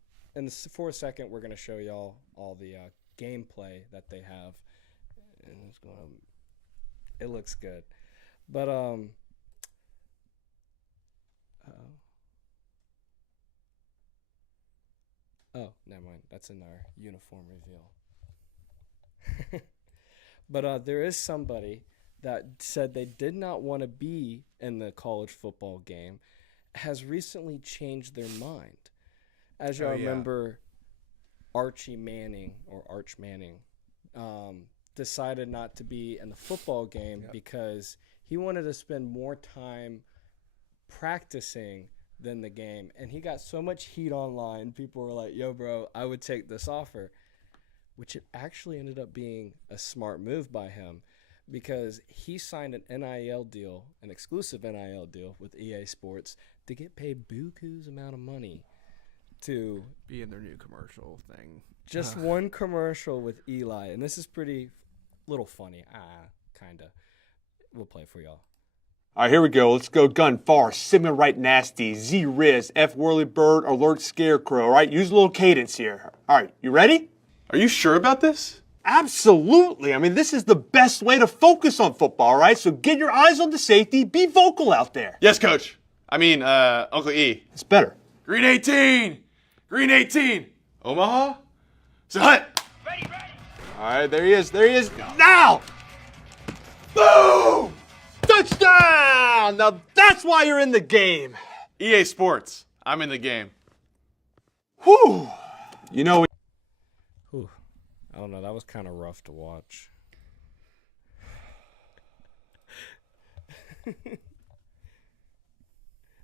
for a second, we're gonna show y'all all the gameplay that they have, and it looks good. But oh, never mind. That's in our uniform reveal. But there is somebody that said they did not want to be in the college football game, has recently changed their mind. As y'all remember, Arch Manning decided not to be in the football game because he wanted to spend more time practicing than the game. And he got so much heat online. People were like, yo, bro, I would take this offer, which it actually ended up being a smart move by him, because he signed an NIL deal, an exclusive NIL deal with EA Sports to get paid buku's amount of money to be in their new commercial thing. Just one commercial with Eli. And this is pretty little funny. Kinda. We'll play it for y'all. All right, here we go. Let's go gun far, Sigma right nasty, Z Riz, F Whirly Bird, Alert Scarecrow. All right, use a little cadence here. All right, you ready? Are you sure about this? Absolutely. I mean, this is the best way to focus on football, all right? So get your eyes on the safety, be vocal out there. Yes, Coach. I mean, Uncle E. It's better. Green 18! Green 18! Omaha? Set! All right, there he is. Now! Boom! Touchdown! Now that's why you're in the game. EA Sports. I'm in the game. Whew. You know, Whew. I don't know. That was kind of rough to watch.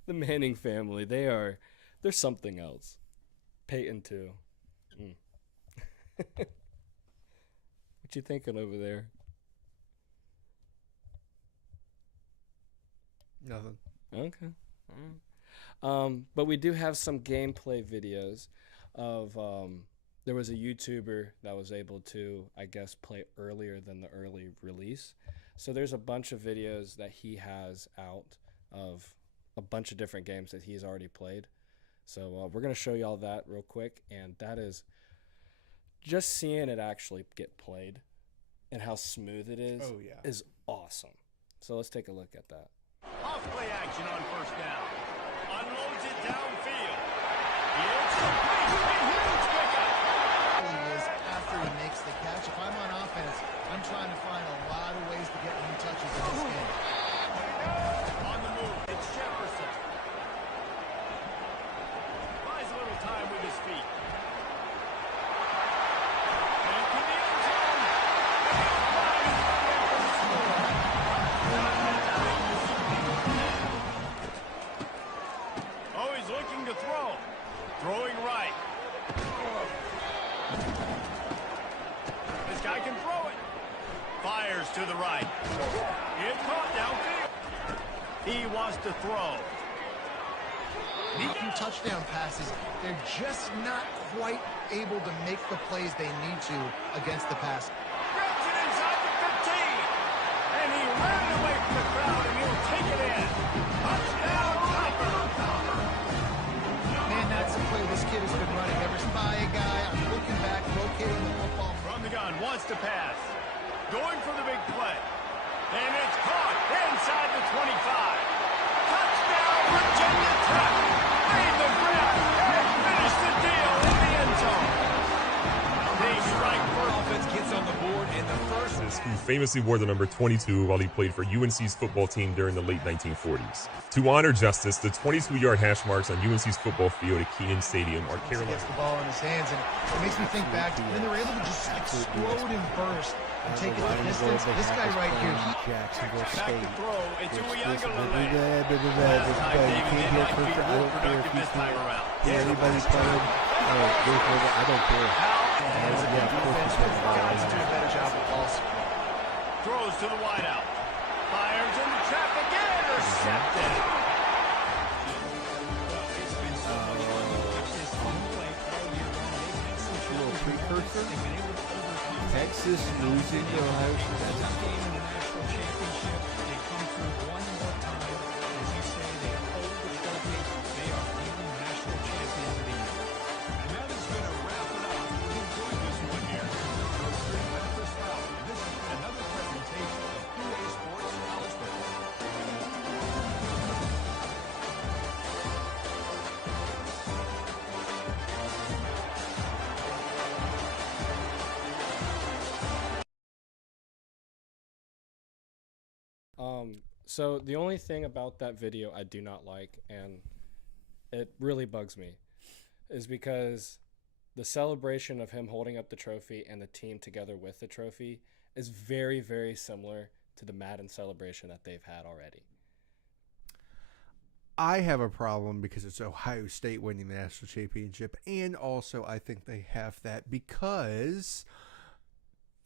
The Manning family, they're something else. Peyton too. What you thinking over there? Nothing. Okay. But we do have some gameplay videos of there was a YouTuber that was able to, I guess, play earlier than the early release. So there's a bunch of videos that he has out of a bunch of different games that he's already played. So we're going to show y'all that real quick, and that is just seeing it actually get played and how smooth it is is awesome. So let's take a look at that. Off play action on first down. Unloads it downfield. It's a huge pickup. After he makes the catch, if I'm on offense, I'm trying to find a lot of ways to get him touches in this game. On the move, it's Jefferson. Buys a little time with his feet. And to the end zone. Oh, he's looking to throw. Throwing right. This guy can throw it. Fires to the right. It's caught downfield. He wants to throw. Neat few touchdown passes. They're just not quite able to make the plays they need to against the pass. Grabs it inside the 15. And he ran away from the crowd, and he'll take it in. Touchdown, Tiger. Man, that's the play this kid has been running. Ever spy a guy, I'm looking back, locating the football. From the gun, wants to pass. Going for the big play. And it's caught inside the 25. Touchdown, Virginia Tech. Made the grab and finished the deal in the end zone. They strike first. Offense gets on the board in the first. Who famously wore the number 22 while he played for UNC's football team during the late 1940s. To honor justice, the 22-yard hash marks on UNC's football field at Kenan Stadium are Carolina. He gets the ball in his hands, and it makes me think back to when they were able to just explode and burst and take it the distance. This guy right here, Jacksonville State. It's Anybody playing? I don't care. Throws to the wideout. Fires into traffic. Intercepted. Little precursor. Texas losing to Ohio State. So the only thing about that video I do not like, and it really bugs me, is because the celebration of him holding up the trophy and the team together with the trophy is very, very similar to the Madden celebration that they've had already. I have a problem because it's Ohio State winning the national championship, and also I think they have that because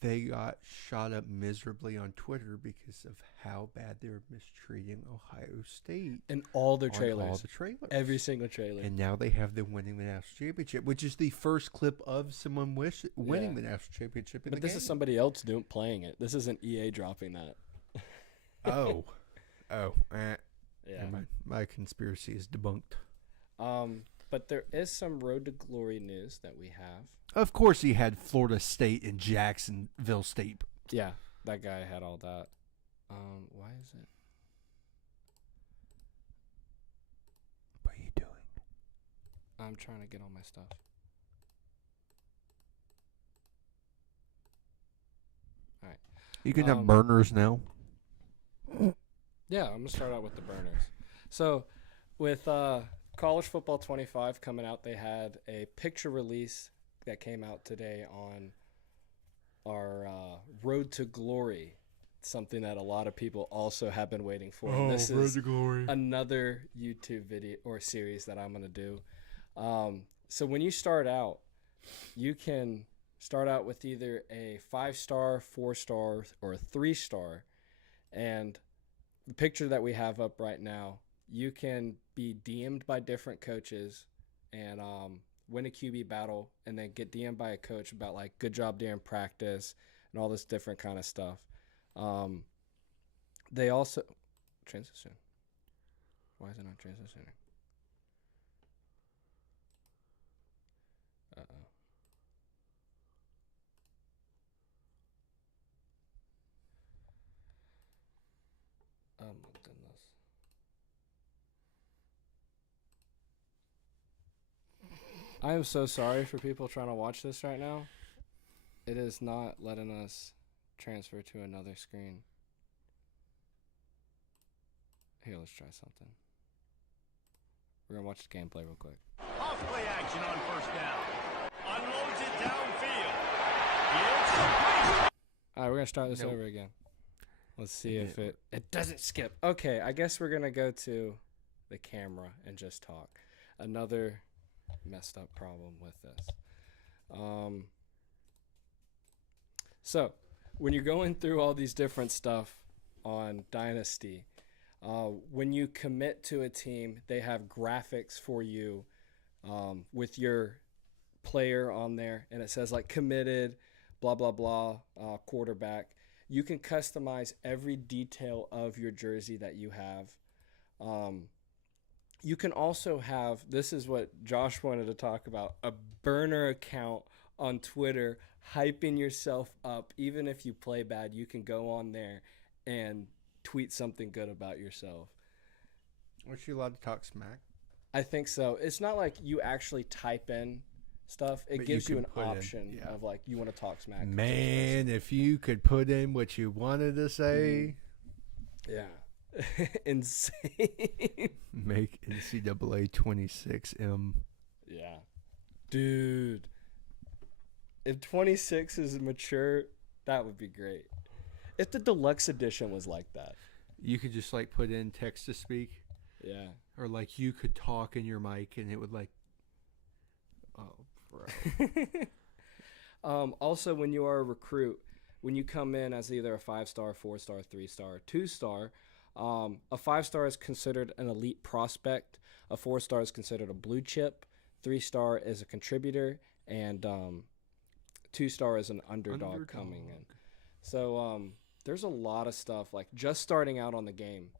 They got shot up miserably on Twitter because of how bad they were mistreating Ohio State. And all their trailers. All the trailers. Every single trailer. And now they have them winning the national championship, which is the first clip of someone winning the national championship in the game. But this is somebody else playing it. This isn't EA dropping that. Yeah. My conspiracy is debunked. But there is some Road to Glory news that we have. Of course, he had Florida State and Jacksonville State. Yeah, that guy had all that. Why is it? What are you doing? I'm trying to get all my stuff. All right. You can have burners now. Yeah, I'm going to start out with the burners. So, with College Football 25 coming out, they had a picture release that came out today on our Road to Glory, something that a lot of people also have been waiting for. Oh, this Road is to Glory. Another YouTube video or series that I'm going to do. So when you start out, you can start out with either a 5-star, 4-star, or a 3-star. And the picture that we have up right now, you can be DM'd by different coaches and win a QB battle, and then get DM'd by a coach about like good job during practice and all this different kind of stuff. They also transition. Why is it not transitioning? Oh my goodness. I am so sorry for people trying to watch this right now. It is not letting us transfer to another screen. Here, let's try something. We're going to watch the gameplay real quick. Off play action on first down. Unloads it downfield. It's complete. All right, we're going to start this over again. Let's see if it doesn't skip. Okay, I guess we're going to go to the camera and just talk. Another messed up problem with this. So, when you're going through all these different stuff on Dynasty, when you commit to a team, they have graphics for you with your player on there, and it says like committed, blah, blah, blah, quarterback. You can customize every detail of your jersey that you have. You can also have, this is what Josh wanted to talk about, a burner account on Twitter, hyping yourself up. Even if you play bad, you can go on there and tweet something good about yourself. Aren't you allowed to talk smack? I think so. It's not like you actually type in stuff. It gives you an option of like, you want to talk smack. Man, if you could put in what you wanted to say. Yeah. Insane. Make NCAA 26M. Yeah. Dude. If 26 is mature, that would be great. If the deluxe edition was like that. You could just like put in text to speak. Yeah. Or like you could talk in your mic and it would like, oh, bro. Also, when you are a recruit, when you come in as either a 5-star, 4-star, 3-star, 2-star, a 5-star is considered an elite prospect. A 4-star is considered a blue chip. 3-star is a contributor, and 2-star is an underdog coming in. So there's a lot of stuff, like just starting out on the game.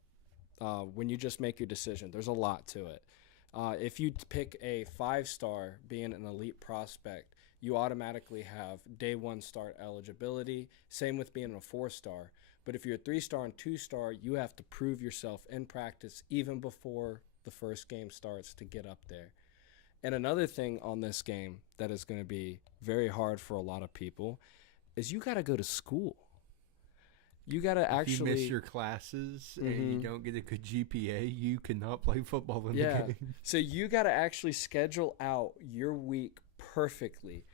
When you just make your decision, there's a lot to it. If you pick a 5-star being an elite prospect, you automatically have day 1 start eligibility. Same with being a 4-star. But if you're a 3-star and 2-star, you have to prove yourself in practice even before the first game starts to get up there. And another thing on this game that is going to be very hard for a lot of people is you got to go to school. You got to actually... If you miss your classes and you don't get a good GPA, you cannot play football in the game. So you got to actually schedule out your week perfectly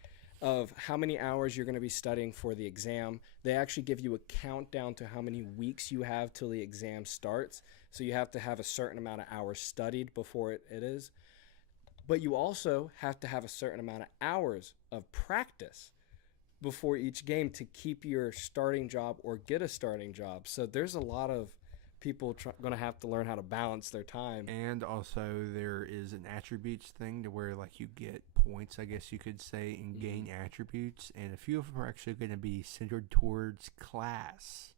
of how many hours you're going to be studying for the exam. They actually give you a countdown to how many weeks you have till the exam starts. So you have to have a certain amount of hours studied before it is. But you also have to have a certain amount of hours of practice before each game to keep your starting job or get a starting job. So there's a lot of people going to have to learn how to balance their time. And also there is an attributes thing to where like you get points, I guess you could say, and gain attributes. And a few of them are actually going to be centered towards class.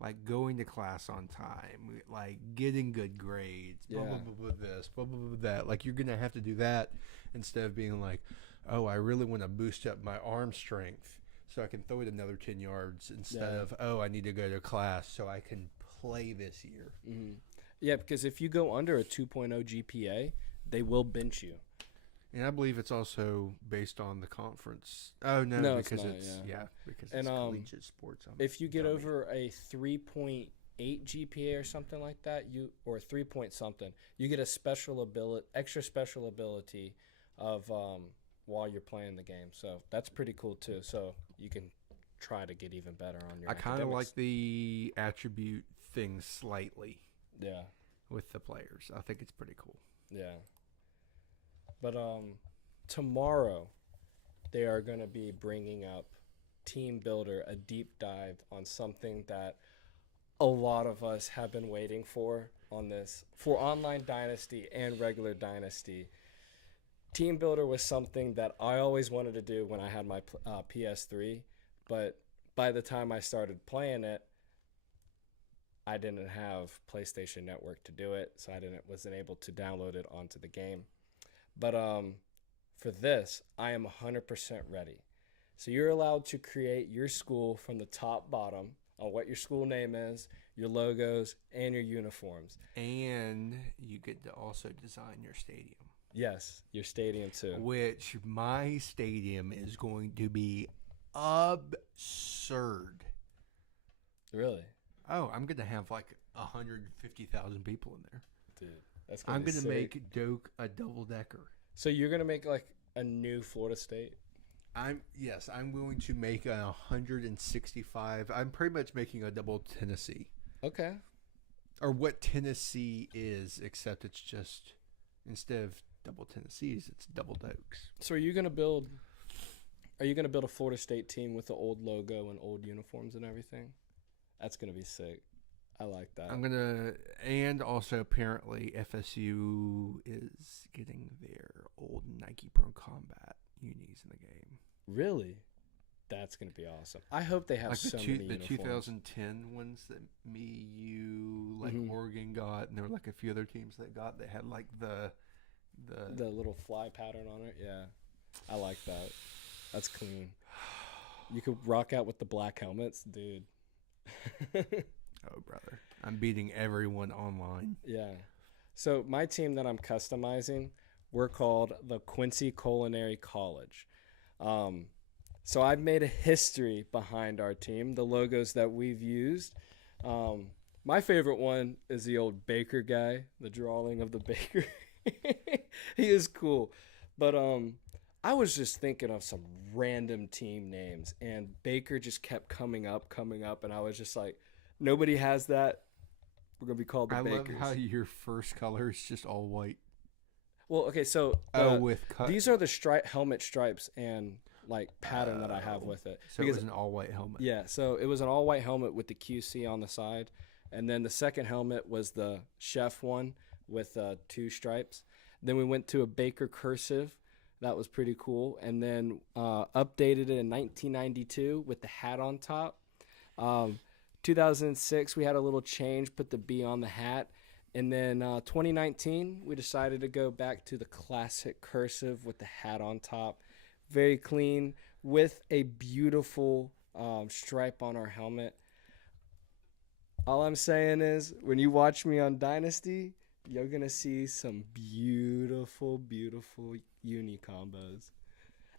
Like going to class on time, like getting good grades, blah, blah, blah, blah, this, blah, blah, blah, that. Like you're going to have to do that instead of being like, oh, I really want to boost up my arm strength so I can throw it another 10 yards instead of, oh, I need to go to class so I can play this year. Yeah, because if you go under a 2.0 GPA, they will bench you. And I believe it's also based on the conference. Oh, no, because it's not, because it's collegiate sports. If you get over a 3.8 GPA or something like that, or 3 point something, you get a extra special ability of while you're playing the game. So that's pretty cool too. So you can try to get even better on your. I kind of like the attribute thing slightly. Yeah. With the players, I think it's pretty cool. Yeah. But tomorrow, they are going to be bringing up Team Builder, a deep dive on something that a lot of us have been waiting for on this, for online Dynasty and regular Dynasty. Team Builder was something that I always wanted to do when I had my PS3, but by the time I started playing it, I didn't have PlayStation Network to do it, so I wasn't able to download it onto the game. But for this, I am 100% ready. So you're allowed to create your school from the top bottom on what your school name is, your logos, and your uniforms. And you get to also design your stadium. Yes, your stadium too. Which my stadium is going to be absurd. Really? Oh, I'm going to have like 150,000 people in there. Dude, that's gonna I'm be going to sick. make Doak a double-decker. So you're going to make like a new Florida State? I'm going to make a 165. I'm pretty much making a double Tennessee. Okay. Or what Tennessee is, except it's just, instead of double Tennessees, it's double Dokes. So are you going to build a Florida State team with the old logo and old uniforms and everything? That's going to be sick. I like that. And also apparently FSU is getting their old Nike Pro Combat unis in the game. Really? That's going to be awesome. I hope they have like so the many uniforms. 2010 ones that me, you, like Oregon got, and there were like a few other teams that got that had like the little fly pattern on it. Yeah, I like that. That's clean. You could rock out with the black helmets, dude. Oh, brother. I'm beating everyone online. Yeah. So my team that I'm customizing, we're called the Quincy Culinary College. So I've made a history behind our team, the logos that we've used. My favorite one is the old Baker guy, the drawing of the Baker. He is cool. But I was just thinking of some random team names, and Baker just kept coming up, and I was just like, nobody has that. We're going to be called the Bakers. I love how your first color is just all white. Well, okay, so these are the helmet stripes and like pattern that I have with it. So it was an all-white helmet. Yeah, so it was an all-white helmet with the QC on the side, and then the second helmet was the chef one with 2 stripes. Then we went to a Baker cursive. That was pretty cool. And then updated it in 1992 with the hat on top. 2006, we had a little change, put the B on the hat. And then 2019, we decided to go back to the classic cursive with the hat on top. Very clean with a beautiful stripe on our helmet. All I'm saying is, when you watch me on Dynasty, you're going to see some beautiful, beautiful uni combos.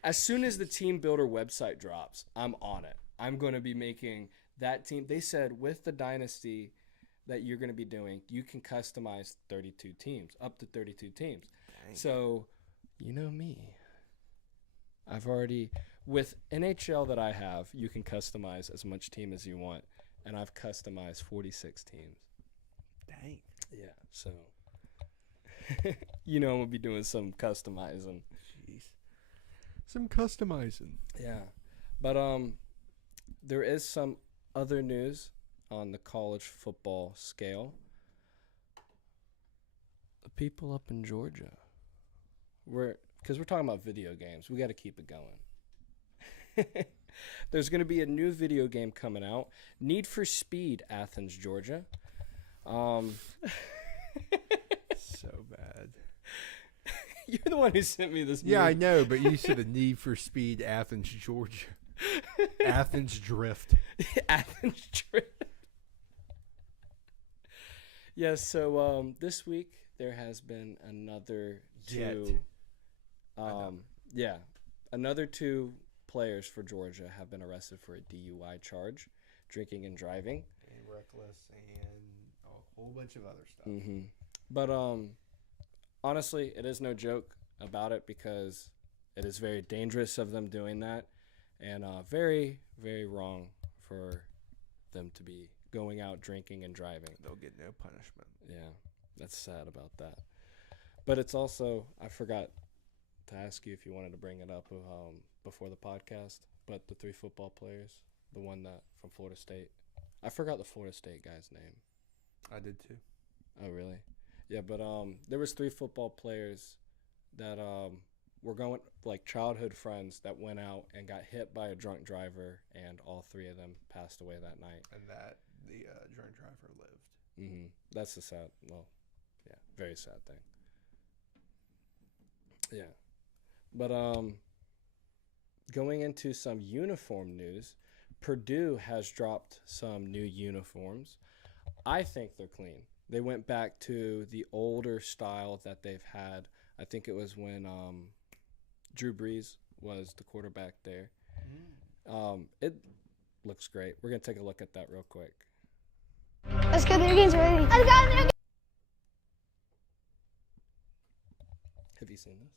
As soon as the Team Builder website drops, I'm on it. I'm going to be making that team. They said with the Dynasty that you're going to be doing, you can customize 32 teams, up to 32 teams. Dang. So, you know me. I've already, with NHL that I have, you can customize as much team as you want. And I've customized 46 teams. Dang. Yeah, so you know I'm going to be doing some customizing. Jeez. Some customizing. Yeah. But there is some other news on the college football scale. The people up in Georgia, because we're talking about video games, we got to keep it going. There's going to be a new video game coming out, Need for Speed, Athens, Georgia. So bad. You're the one who sent me this. Yeah, I know, but you said a Need for Speed, Athens, Georgia. Athens Drift. Athens Drift. Yes, so this week there has been another another two players for Georgia have been arrested for a DUI charge, drinking and driving. And reckless and a whole bunch of other stuff. Mm-hmm. But honestly, it is no joke about it because it is very dangerous of them doing that and very, very wrong for them to be going out drinking and driving. They'll get no punishment. Yeah, that's sad about that. But it's also, I forgot to ask you if you wanted to bring it up before the podcast, but the 3 football players, the one that from Florida State. I forgot the Florida State guy's name. I did too. Oh, really? Yeah, but there was 3 football players that were going, like childhood friends that went out and got hit by a drunk driver, and all 3 of them passed away that night. And that the drunk driver lived. Mm-hmm. That's the sad, very sad thing. Yeah. But going into some uniform news, Purdue has dropped some new uniforms. I think they're clean. They went back to the older style that they've had. I think it was when Drew Brees was the quarterback there. It looks great. We're going to take a look at that real quick. Let's go, their game's ready. Let's go, Have you seen this?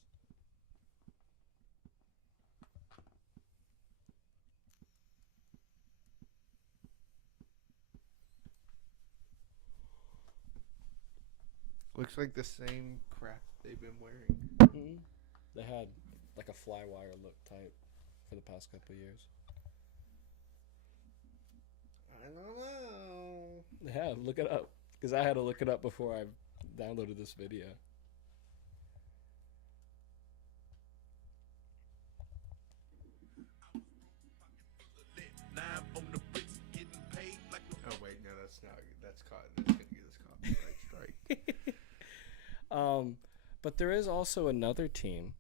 Looks like the same crap they've been wearing. Mm-hmm. They had like a fly wire look type for the past couple of years. I don't know. Yeah, look it up. Because I had to look it up before I downloaded this video. Oh wait, no, that's not. That's cotton. That's gonna get us copyright strike. But there is also another team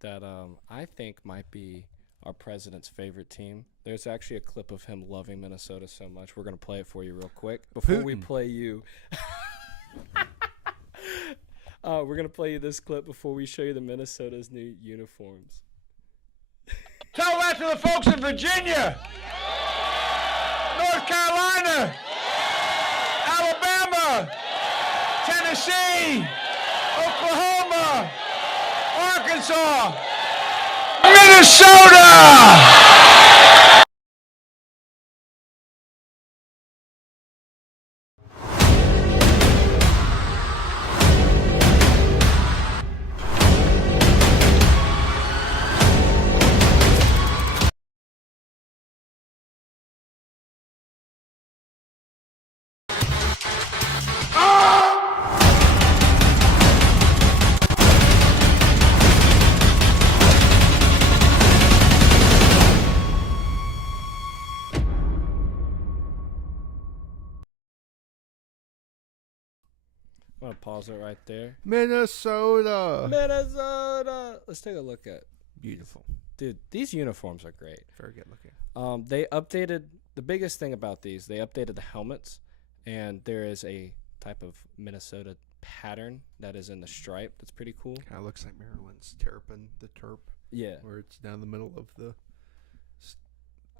that I think might be our president's favorite team. There's actually a clip of him loving Minnesota so much. We're going to play it for you real quick. Before we play you... we're going to play you this clip before we show you the Minnesota's new uniforms. Tell that to the folks in Virginia, North Carolina, Alabama, Tennessee, Oklahoma, Arkansas, Minnesota! I'm going to pause it right there. Minnesota. Let's take a look at. Beautiful. Dude, these uniforms are great. Very good looking. They updated, the biggest thing about these, they updated the helmets, and there is a type of Minnesota pattern that is in the stripe. That's pretty cool. Kind of looks like Maryland's terrapin, the terp. Yeah. Where it's down the middle of the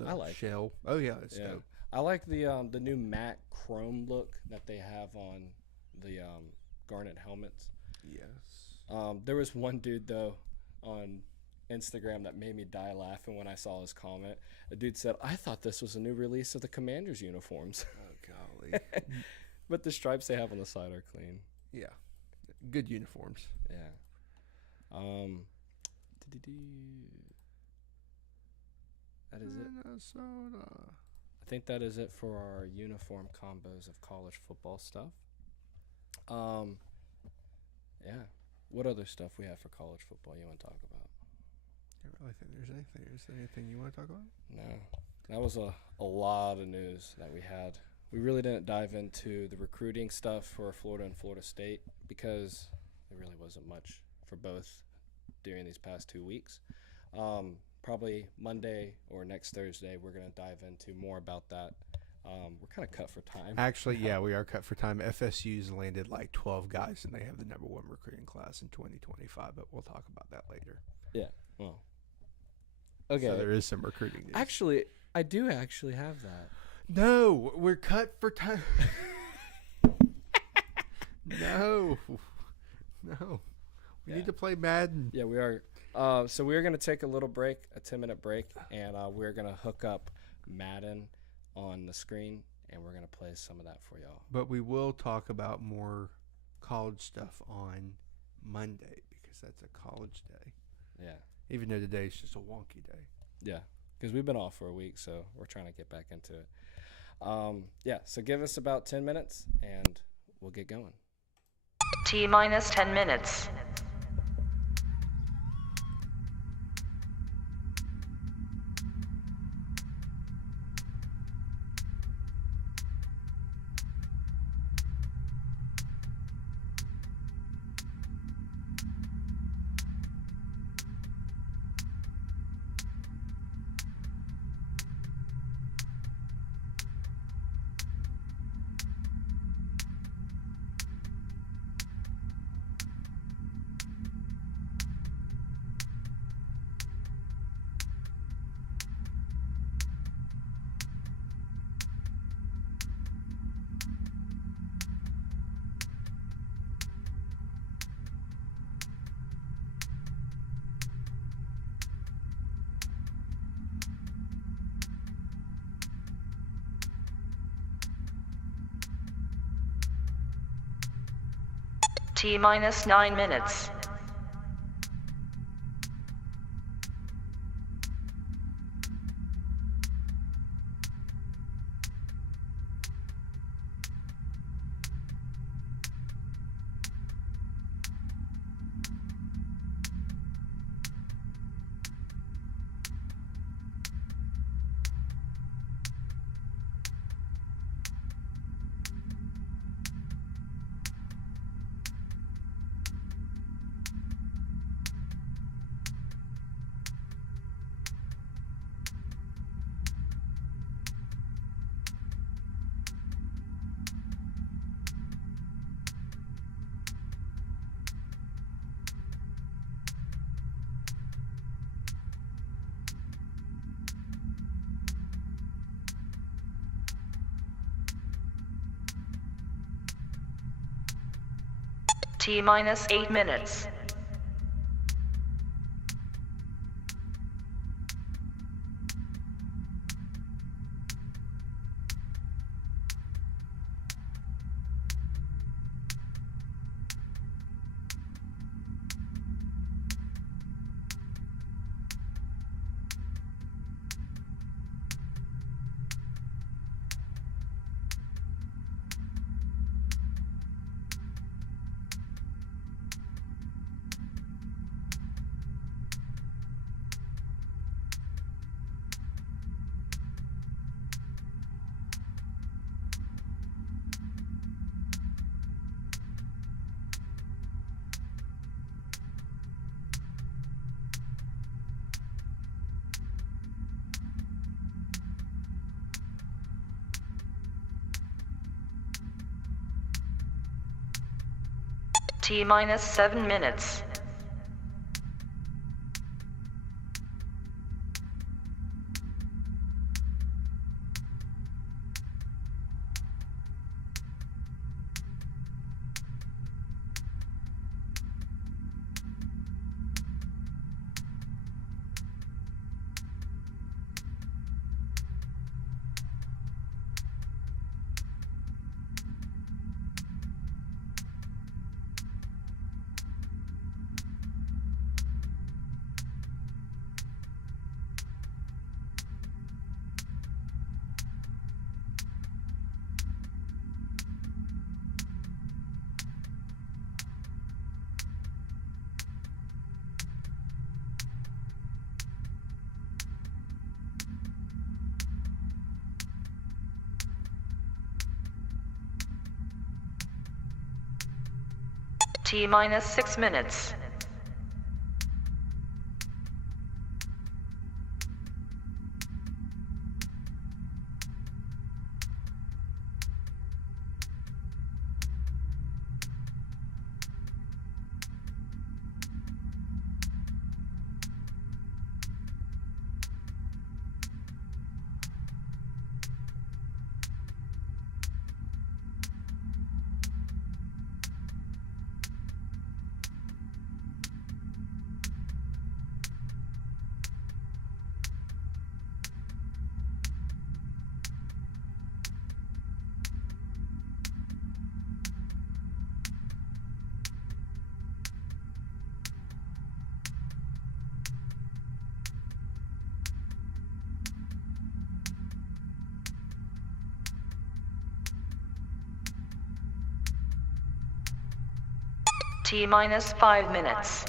I like shell. Oh yeah, it's dope. I like the new matte chrome look that they have on the garnet helmets. Yes. There was one dude though on Instagram that made me die laughing when I saw his comment. A dude said, "I thought this was a new release of the Commanders uniforms." Oh golly. But the stripes they have on the side are clean. Yeah. Good uniforms. Yeah. That is it. Minnesota. I think that is it for our uniform combos of college football stuff. Yeah. What other stuff we have for college football you want to talk about? I don't really think there's anything. Is there anything you want to talk about? No. That was a lot of news that we had. We really didn't dive into the recruiting stuff for Florida and Florida State because there really wasn't much for both during these past 2 weeks. Probably Monday or next Thursday, we're going to dive into more about that. We're kind of cut for time. Actually, yeah, we are cut for time. FSU's landed like 12 guys, and they have the number 1 recruiting class in 2025, but we'll talk about that later. Yeah, well. Okay. So there is some recruiting news. Actually, I do actually have that. No, we're cut for time. No. We need to play Madden. Yeah, we are. So we're going to take a little break, a 10-minute break, and we're going to hook up Madden on the screen, and we're going to play some of that for y'all. But we will talk about more college stuff on Monday because that's a college day. Yeah. Even though today's just a wonky day. Yeah, because we've been off for a week, so we're trying to get back into it. Yeah, so give us about 10 minutes, and we'll get going. T-minus 10 minutes. T-minus 9 minutes. T-minus 8 minutes. T-minus 7 minutes. T minus 6 minutes. T minus 5 minutes.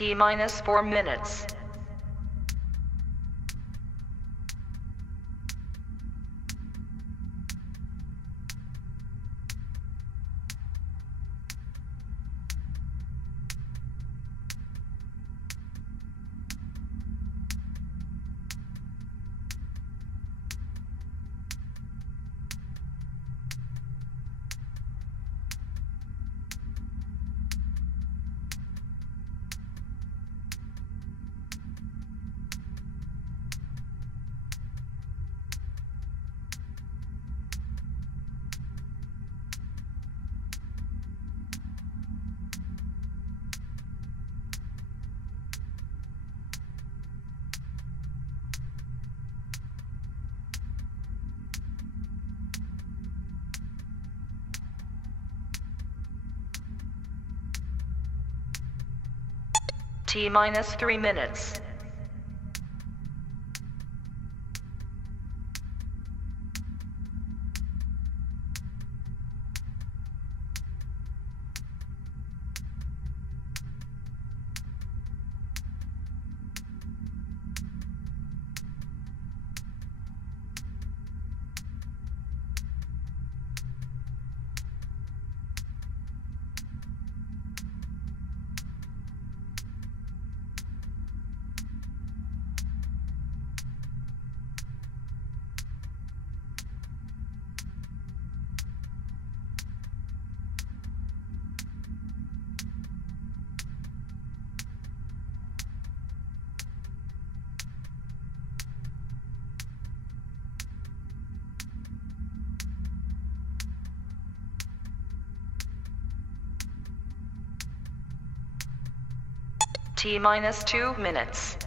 T minus 4 minutes. T minus 3 minutes. T minus 2 minutes.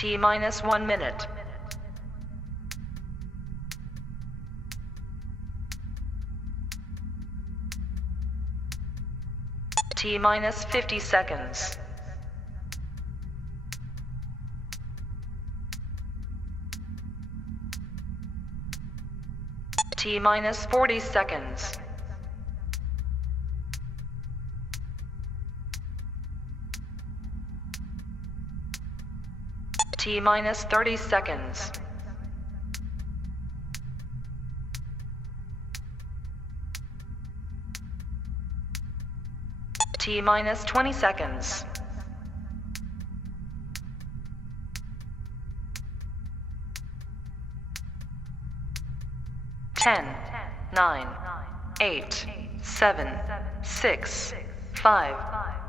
T minus 1 minute. T minus 50 seconds. T minus 40 seconds. T minus 30 seconds. T minus 20 seconds. Ten, 9, 8, 7, 6, 5,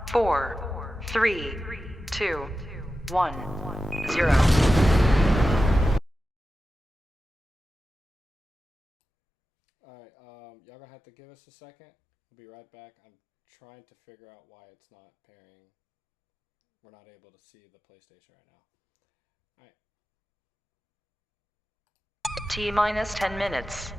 4, 3, 2, 1, 0. Alright, y'all gonna have to give us a second. We'll be right back. I'm trying to figure out why it's not pairing. We're not able to see the PlayStation right now. Alright. T minus 10 minutes.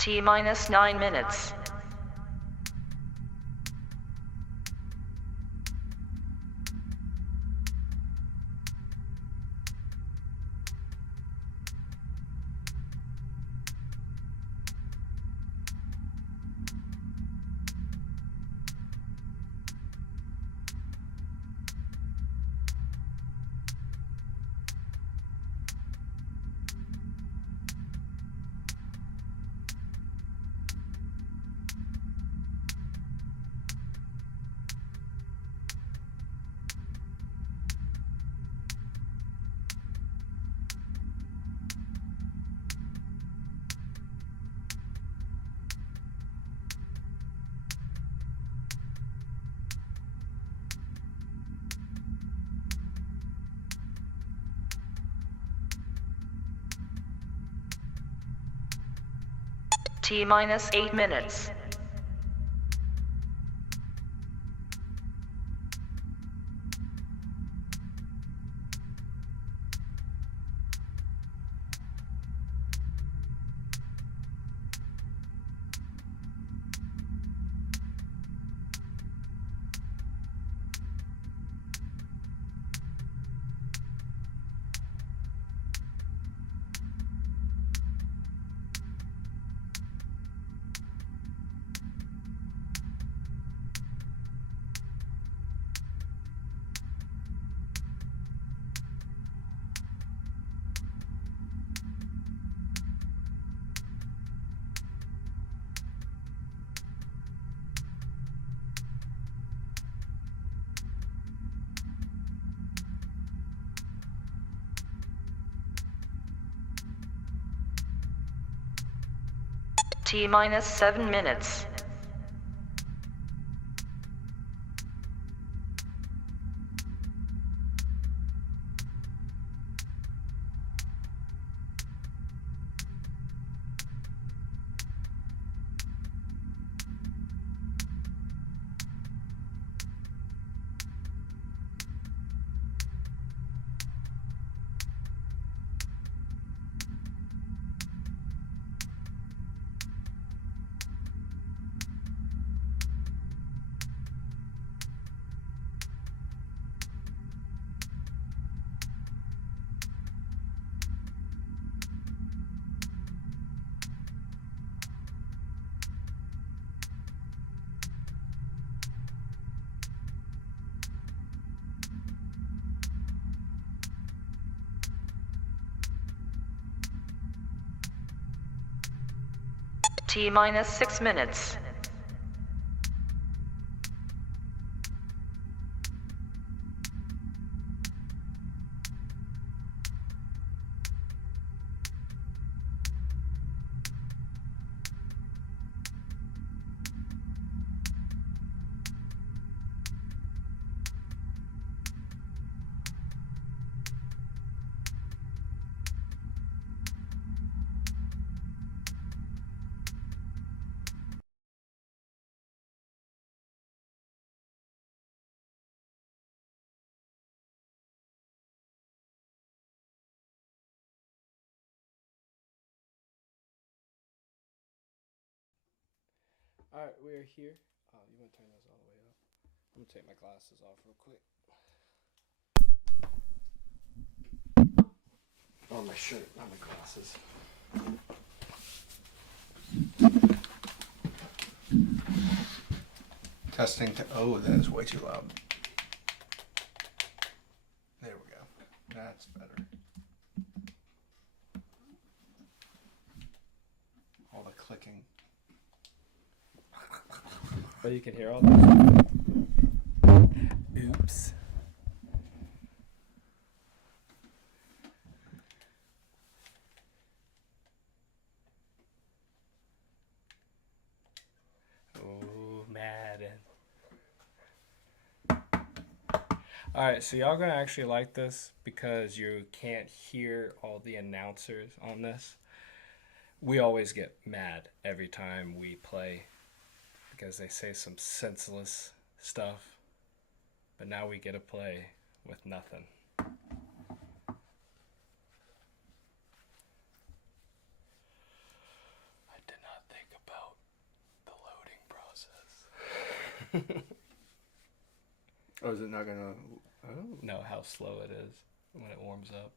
T minus 9 minutes. T minus 8 minutes. T minus 7 minutes. T minus 6 minutes. All right, we are here. You want to turn those all the way up? I'm gonna take my glasses off real quick. Oh, my shirt, not my glasses. Testing to. Oh, that is way too loud. There we go. That's better. All the clicking. But you can hear all that. Oops. Oh, Madden. Alright, so y'all gonna actually like this because you can't hear all the announcers on this. We always get mad every time we play because they say some senseless stuff. But now we get to play with nothing. I did not think about the loading process. Oh, is it not gonna? Oh. No, how slow it is when it warms up.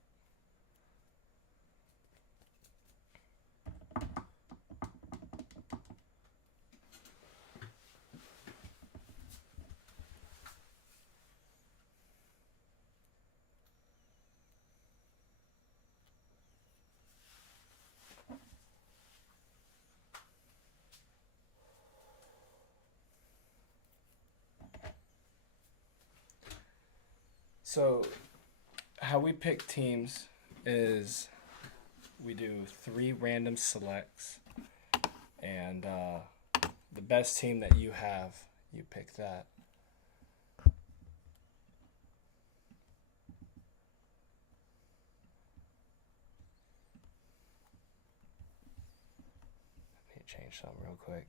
So, how we pick teams is we do 3 random selects, and the best team that you have, you pick that. Let me change something real quick.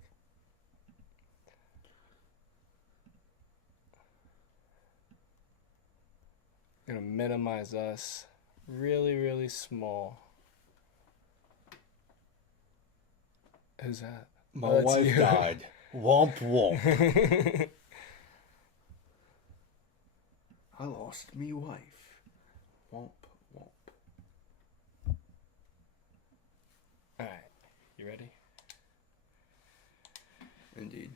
Gonna minimize us really, really small. Who's that? My Oh, that's wife you. died. Womp womp. I lost me wife. Womp womp. Alright, you ready? Indeed.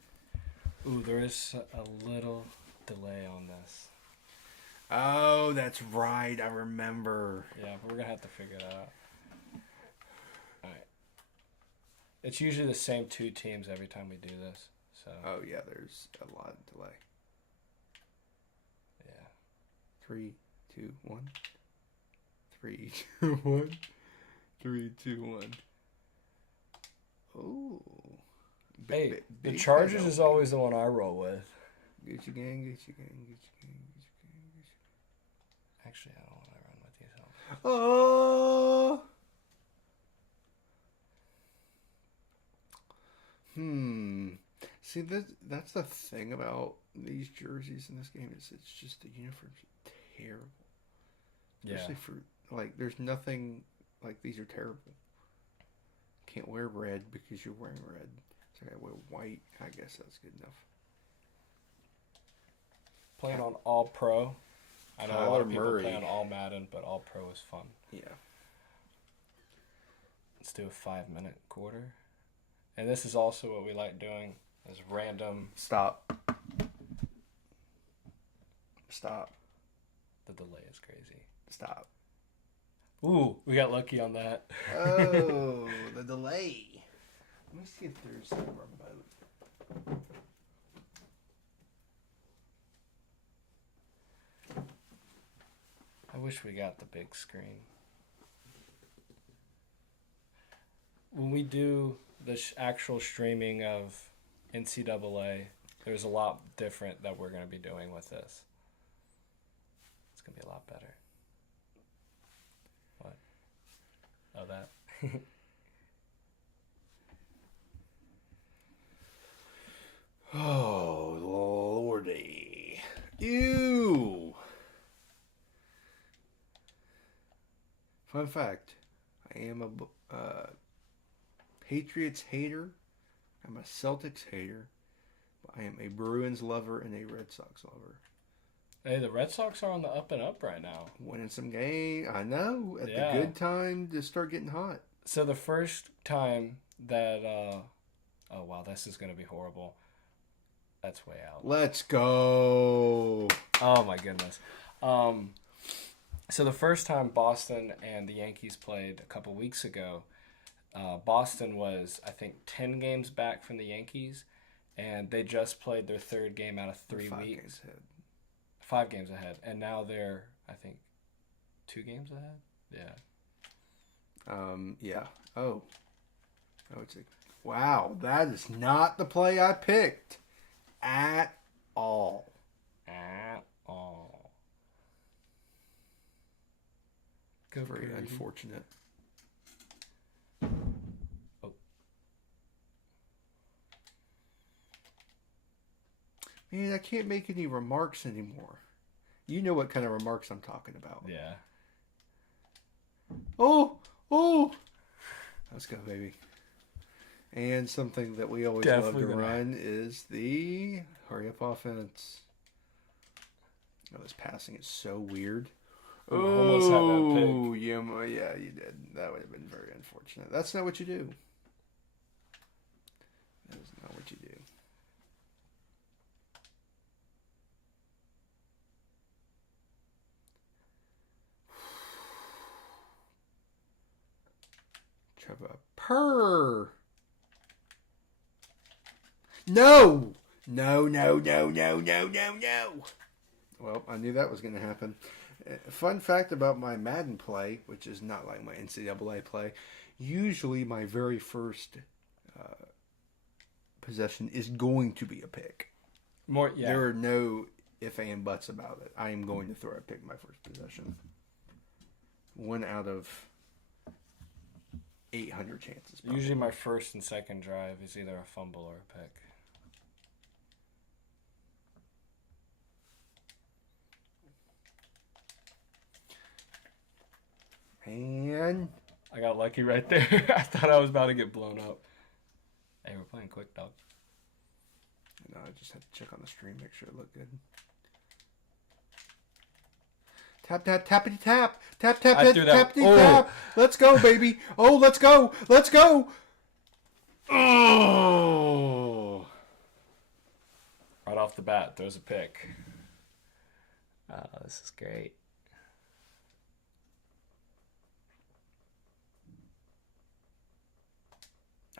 Ooh, there is a little delay on this. Oh, that's right. I remember. Yeah, but we're gonna have to figure it out. Alright. It's usually the same 2 teams every time we do this. So Oh yeah, there's a lot of delay. yeah. 3, 2, 1. 3, 2, 1. 3, 2, 1. Oh. Hey, the Chargers is always the one I roll with. Gucci gang, Gucci gang, Gucci gang, Gucci gang, Gucci gang. Actually, I don't want to run with these helps. Oh. See, that's the thing about these jerseys in this game is it's just the uniforms are terrible. Especially for like, there's nothing like these are terrible. Can't wear red because you're wearing red. So I gotta wear white. I guess that's good enough. Playing on All Pro. I know a lot of people Murray. play on All Madden, but All Pro is fun. Yeah. Let's do a 5-minute quarter. And this is also what we like doing, is random. Stop. Stop. The delay is crazy. Stop. Ooh, we got lucky on that. Oh, the delay. Let me see if there's a remote. I wish we got the big screen. When we do the actual streaming of NCAA, there's a lot different that we're going to be doing with this. It's going to be a lot better. What? Oh, that? Oh, lordy. Ew. Fun fact, I am a Patriots hater. I'm a Celtics hater. But I am a Bruins lover and a Red Sox lover. Hey, the Red Sox are on the up and up right now. Winning some game. I know. At the good time to start getting hot. So the first time that... oh, wow, this is going to be horrible. That's way out. Let's go. Oh, my goodness. So the first time Boston and the Yankees played a couple weeks ago, Boston was, I think, 10 games back from the Yankees, and they just played their third game out of 3 weeks. 5 games ahead. And now they're, I think, 2 games ahead? Yeah. Yeah. Oh, it's wow, that is not the play I picked. At all. At all. Go very unfortunate. Oh. Man, I can't make any remarks anymore. You know what kind of remarks I'm talking about. Yeah. Oh! Let's go, baby. And something that we always love to run is the hurry-up offense. Oh, this passing is so weird. Almost had that pick. Yeah, you did. That would have been very unfortunate. That's not what you do. That is not what you do. Trevor Purr. No. Well, I knew that was going to happen. Fun fact about my Madden play, which is not like my NCAA play, usually my very first possession is going to be a pick. There are no ifs and buts about it. I am going to throw a pick my first possession. 1 out of 800 chances. Probably. Usually my first and second drive is either a fumble or a pick. And I got lucky right there. I thought I was about to get blown up. Hey, we're playing quick, dog. No, I just had to check on the stream, make sure it looked good. Tap, tap, tappity tap. Tap, tap, tap, tappity tap. Let's go, baby. Oh, let's go. Let's go. Oh. Right off the bat, throws a pick. Oh, this is great.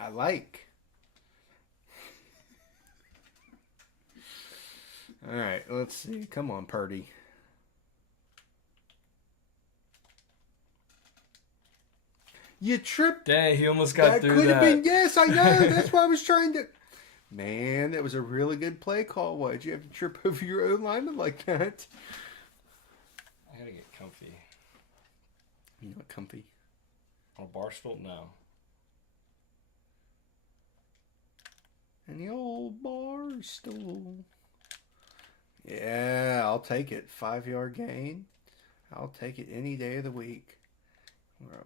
I like. All right, let's see. Come on, Purdy. You tripped. Dang, he almost got through that. That could have been, yes, I know. That's why I was trying to. Man, that was a really good play call. Why'd you have to trip over your own lineman like that? I gotta get comfy. You know what, comfy? On a bar stool? No. And the old bar stool. Yeah, I'll take it. 5-yard gain. I'll take it any day of the week. Where am I?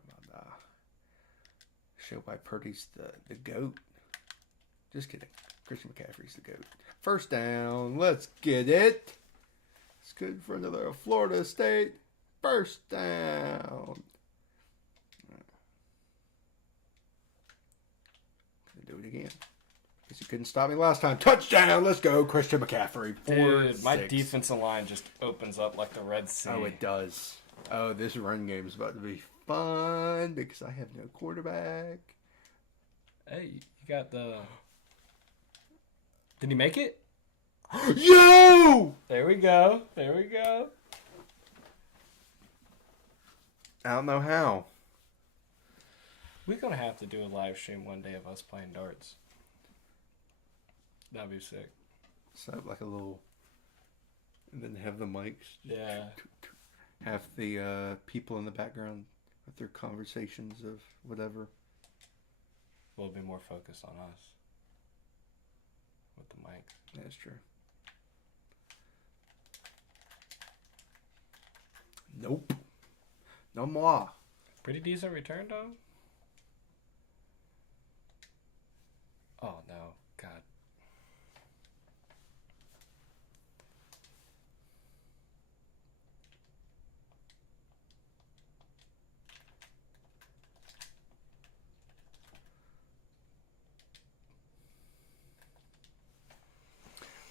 Show by Purdy's the GOAT. Just kidding. Christian McCaffrey's the GOAT. First down. Let's get it. It's good for another Florida State. First down. Gonna do it again. Guess you couldn't stop me last time. Touchdown. Let's go, Christian McCaffrey. Dude, my defensive line just opens up like the Red Sea. Oh, it does. Oh, this run game is about to be fun because I have no quarterback. Hey, you got the... Did he make it? Yo! There we go. There we go. I don't know how. We're going to have to do a live stream one day of us playing darts. That'd be sick. Set up like a little... And then have the mics. Yeah. Have the people in the background with their conversations of whatever. We'll be more focused on us. With the mic. That's true. Nope. No more. Pretty decent return, though. Oh, no. God.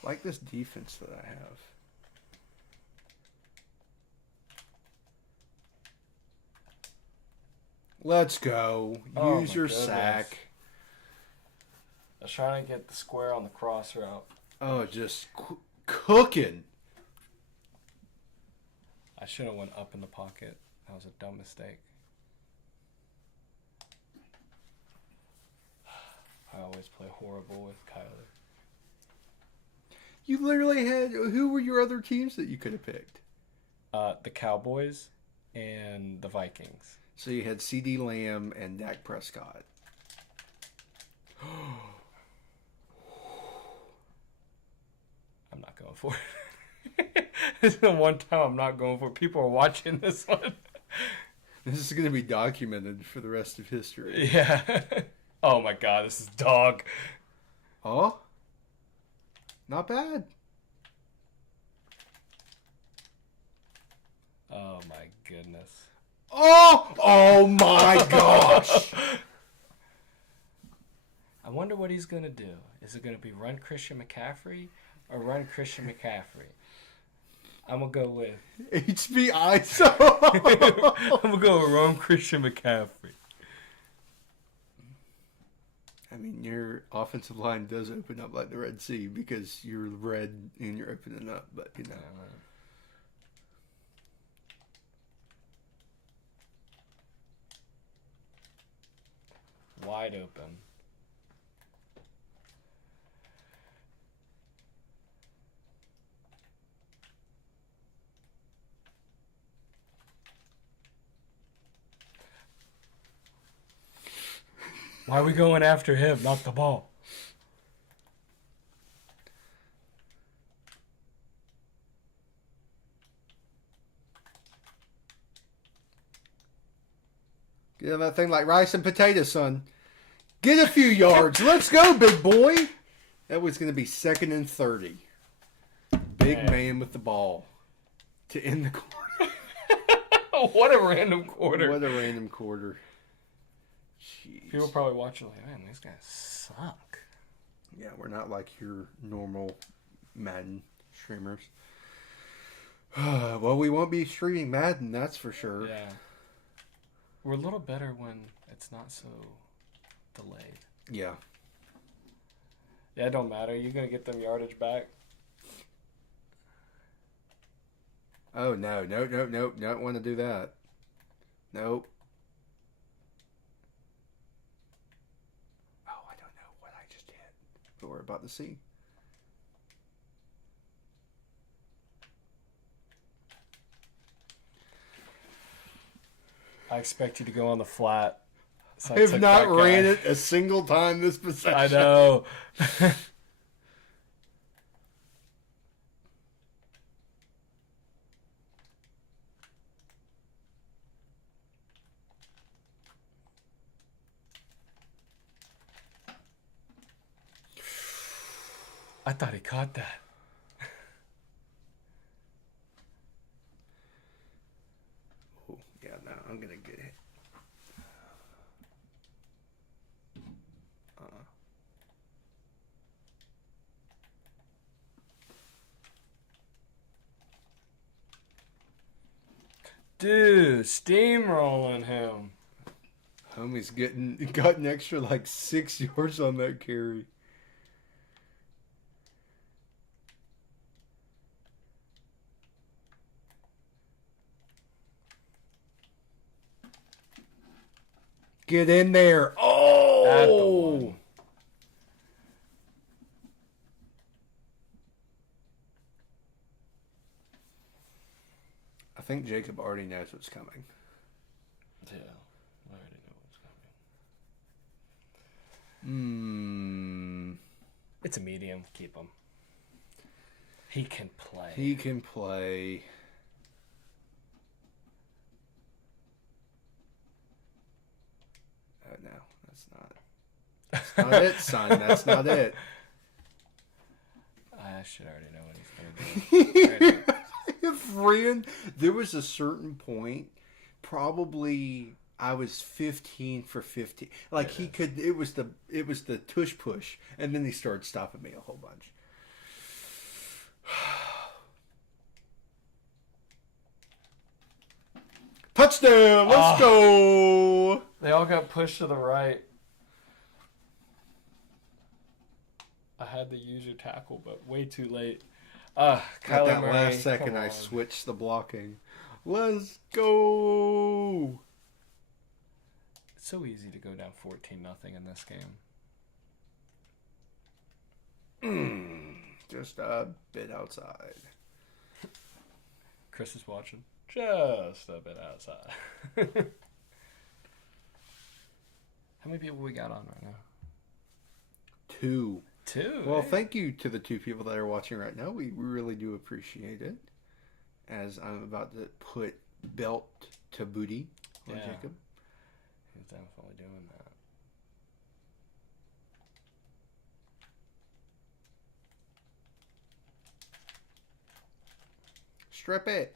Like this defense that I have. Let's go. Use your sack. I was trying to get the square on the cross route. Oh, just cooking. I should have went up in the pocket. That was a dumb mistake. I always play horrible with Kyler. You literally had... Who were your other teams that you could have picked? The Cowboys and the Vikings. So you had CD Lamb and Dak Prescott. I'm not going for it. This is the one time I'm not going for it. People are watching this one. This is going to be documented for the rest of history. Yeah. Oh my God, this is dog. Oh? Not bad. Oh my goodness. Oh my gosh. I wonder what he's going to do. Is it going to be run Christian McCaffrey or run Christian McCaffrey? I'm going to go with... HBI. I'm going to go with run Christian McCaffrey. I mean, your offensive line does open up like the Red Sea because you're red and you're opening up, but you know. Wide open. Why are we going after him, not the ball? Get on that thing like rice and potatoes, son. Get a few yards. Let's go, big boy. That was going to be 2nd and 30. Big man with the ball to end the quarter. What a random quarter. What a random quarter. Jeez. People are probably watching like, man, these guys suck. Yeah, we're not like your normal Madden streamers. Well, we won't be streaming Madden, that's for sure. Yeah. We're a little better when it's not so delayed. Yeah. Yeah, it don't matter. You're going to get them yardage back. Oh, no. Don't want to do that. Nope. Oh, I don't know what I just did. But we're about to see. I expect you to go on the flat. So I have not ran it a single time this possession. I know. I thought he caught that. Oh, yeah, no, I'm going to get it. Dude, steamrolling him. Homie's got an extra like 6 yards on that carry. Get in there. Oh! I think Jacob already knows what's coming. Yeah, I already know what's coming. It's a medium. Keep him. He can play. He can play. Oh, no. That's not it, son. That's not it. I should already know what he's going to do. Friend, there was a certain point, probably I was 15 for 15. Like he could, it was the tush push, and then he started stopping me a whole bunch. Touchdown! Let's go! They all got pushed to the right. I had to use your tackle, but way too late. At Kyler that Murray, last second, I switched the blocking. Let's go! It's so easy to go down 14-0 in this game. Just a bit outside. Chris is watching. Just a bit outside. How many people we got on right now? 2. 2? Well, thank you to the 2 people that are watching right now. We really do appreciate it. As I'm about to put belt to booty on Jacob. He's definitely doing that. Strip it.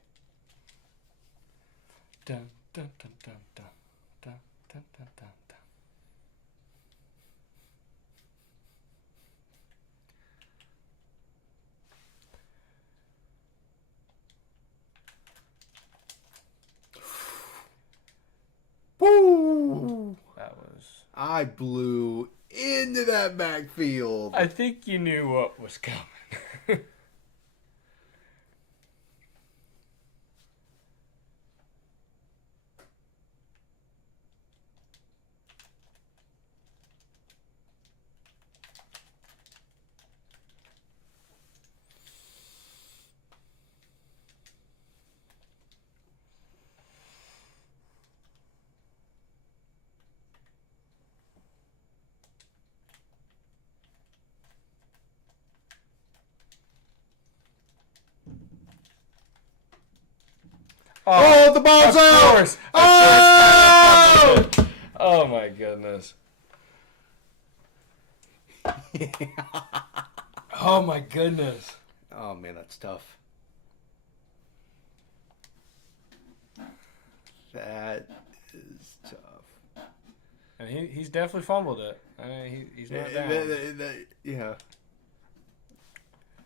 Dun, dun, dun, dun, dun, dun, dun, dun, dun, dun. Woo! That was... I blew into that backfield. I think you knew what was coming. Oh, the ball's out! Oh! Oh my goodness. Oh my goodness. Oh man, that's tough. That is tough. And he's definitely fumbled it. I mean, he's not down. Yeah.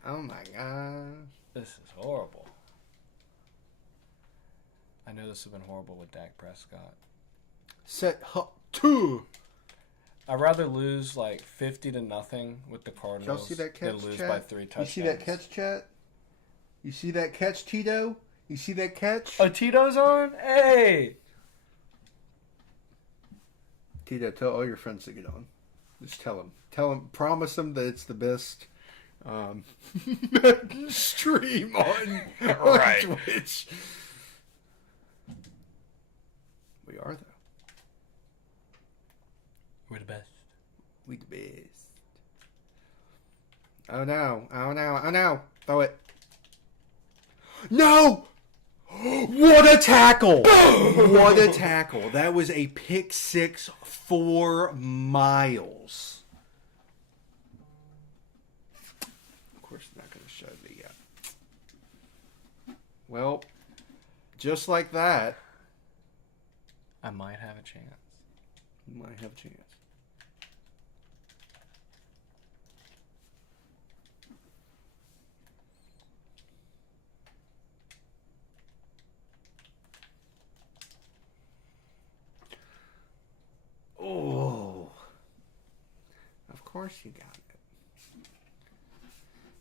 Oh my gosh. This is horrible. I know this has been horrible with Dak Prescott. Set up 2. I'd rather lose like 50-0 with the Cardinals Y'all see that catch, than lose chat? by 3 touchdowns. You see that catch, chat? You see that catch, Tito? You see that catch? Oh, Tito's on? Hey! Tito, tell all your friends to get on. Just tell them. Promise them that it's the best stream on Right. Twitch. We are, though. We're the best. We the best. Oh no. Oh no. Oh no. Throw it. No! What a tackle! What a tackle. That was a pick 6, 4 miles. Of course, they're not going to show me yet. Well, just like that. I might have a chance. You might have a chance. course you got it.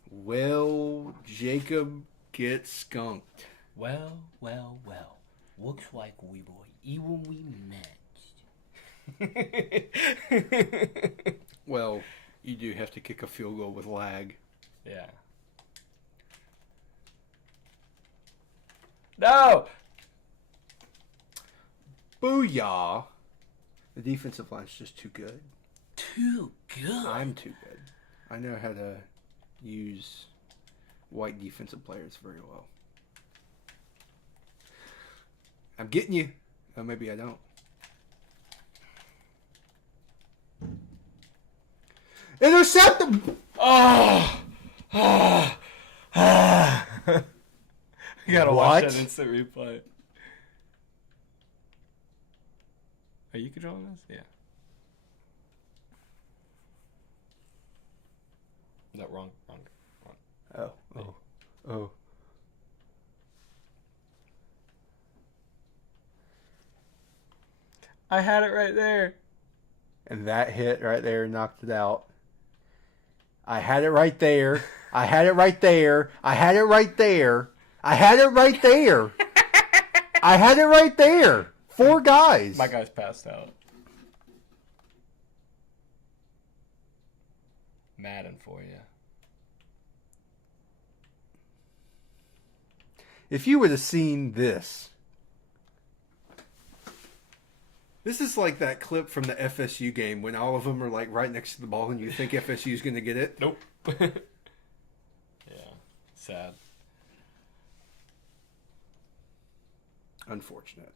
Well, Jacob gets skunked. Well. Looks like we were evenly matched. Well, you do have to kick a field goal with lag. Yeah. No! Booyah! The defensive line's just too good. Too good? I'm too good. I know how to use white defensive players very well. I'm getting you. Or maybe I don't. Intercept them! You gotta watch that instant replay. Are you controlling this? Yeah. No, wrong. Oh. I had it right there. And that hit right there knocked it out. I had it right there. I had it right there. I had it right there. I had it right there. I had it right there. 4 guys. My guy's passed out. Madden for you. If you would have seen this. This is like that clip from the FSU game when all of them are like right next to the ball and you think FSU is going to get it. Nope. Yeah. Sad. Unfortunate.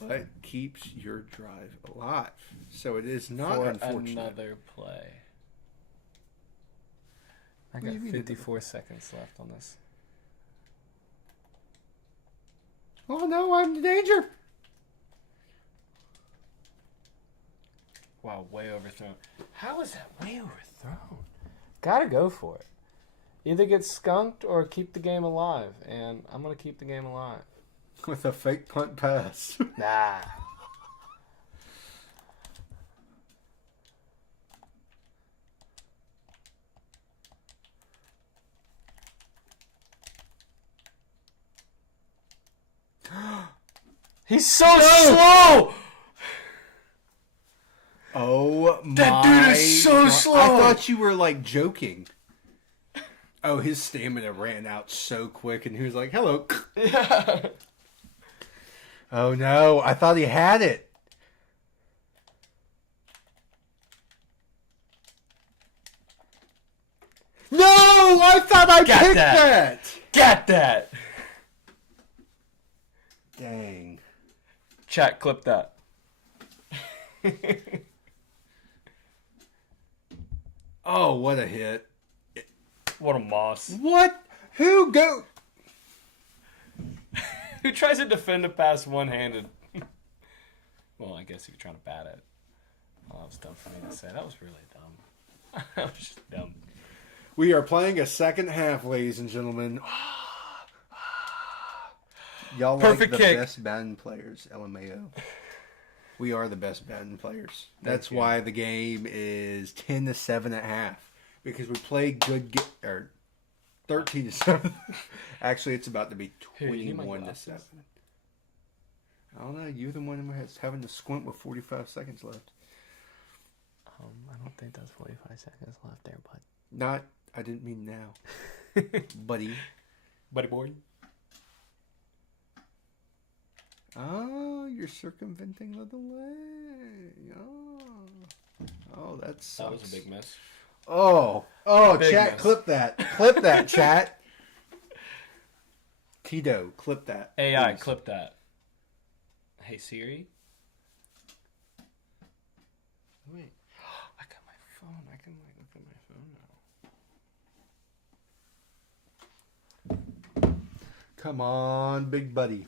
But keeps your drive alive. So it is not for unfortunate. Another play. I got 54 seconds left on this. Oh no, I'm in danger. Wow, way overthrown. How is that way overthrown? Gotta go for it. Either get skunked or keep the game alive. And I'm going to keep the game alive. With a fake punt pass. Nah. He's so slow! Oh my. That dude is so slow! I thought you were like joking. Oh, his stamina ran out so quick and he was like, hello. Yeah. Oh no, I thought he had it. No, I thought I picked that. Get that. Dang. Chat, clip that. Oh, what a hit. What a moss. What? Who go? Who tries to defend a pass one-handed? Well, I guess if you're trying to bat it. Oh, that was dumb for me to say. That was really dumb. That was just dumb. We are playing a second half, ladies and gentlemen. Y'all Perfect like the kick. best Madden players, LMAO. We are the best Madden players. That's why the game is 10-7 at half. Because we play good, or 13-7. Actually, it's about to be 21-7. I don't know. You're the one that's having to squint with 45 seconds left. I don't think that's 45 seconds left there, bud. Not. I didn't mean now, buddy. Buddy boy. Oh, you're circumventing the delay. Oh, that sucks. That was a big miss. Oh, Big chat, miss. clip that. Clip that, chat. Tito, clip that. AI, please. clip that. Hey, Siri. Wait. I got my phone. I can like look at my phone now. Come on, big buddy.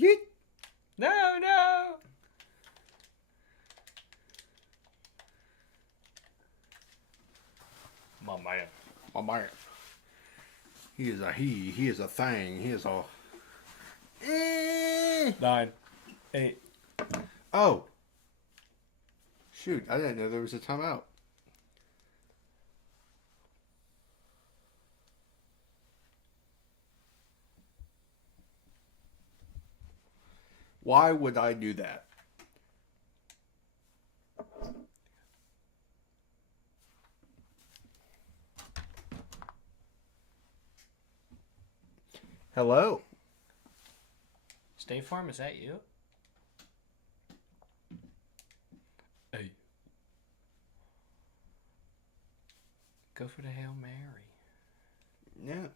Yeet. No. My man. My man. He is a he. He is a thing. He is a... 9, 8. Oh. Shoot, I didn't know there was a timeout. Why would I do that? Hello. State Farm, is that you? Hey. Go for the Hail Mary. Yeah.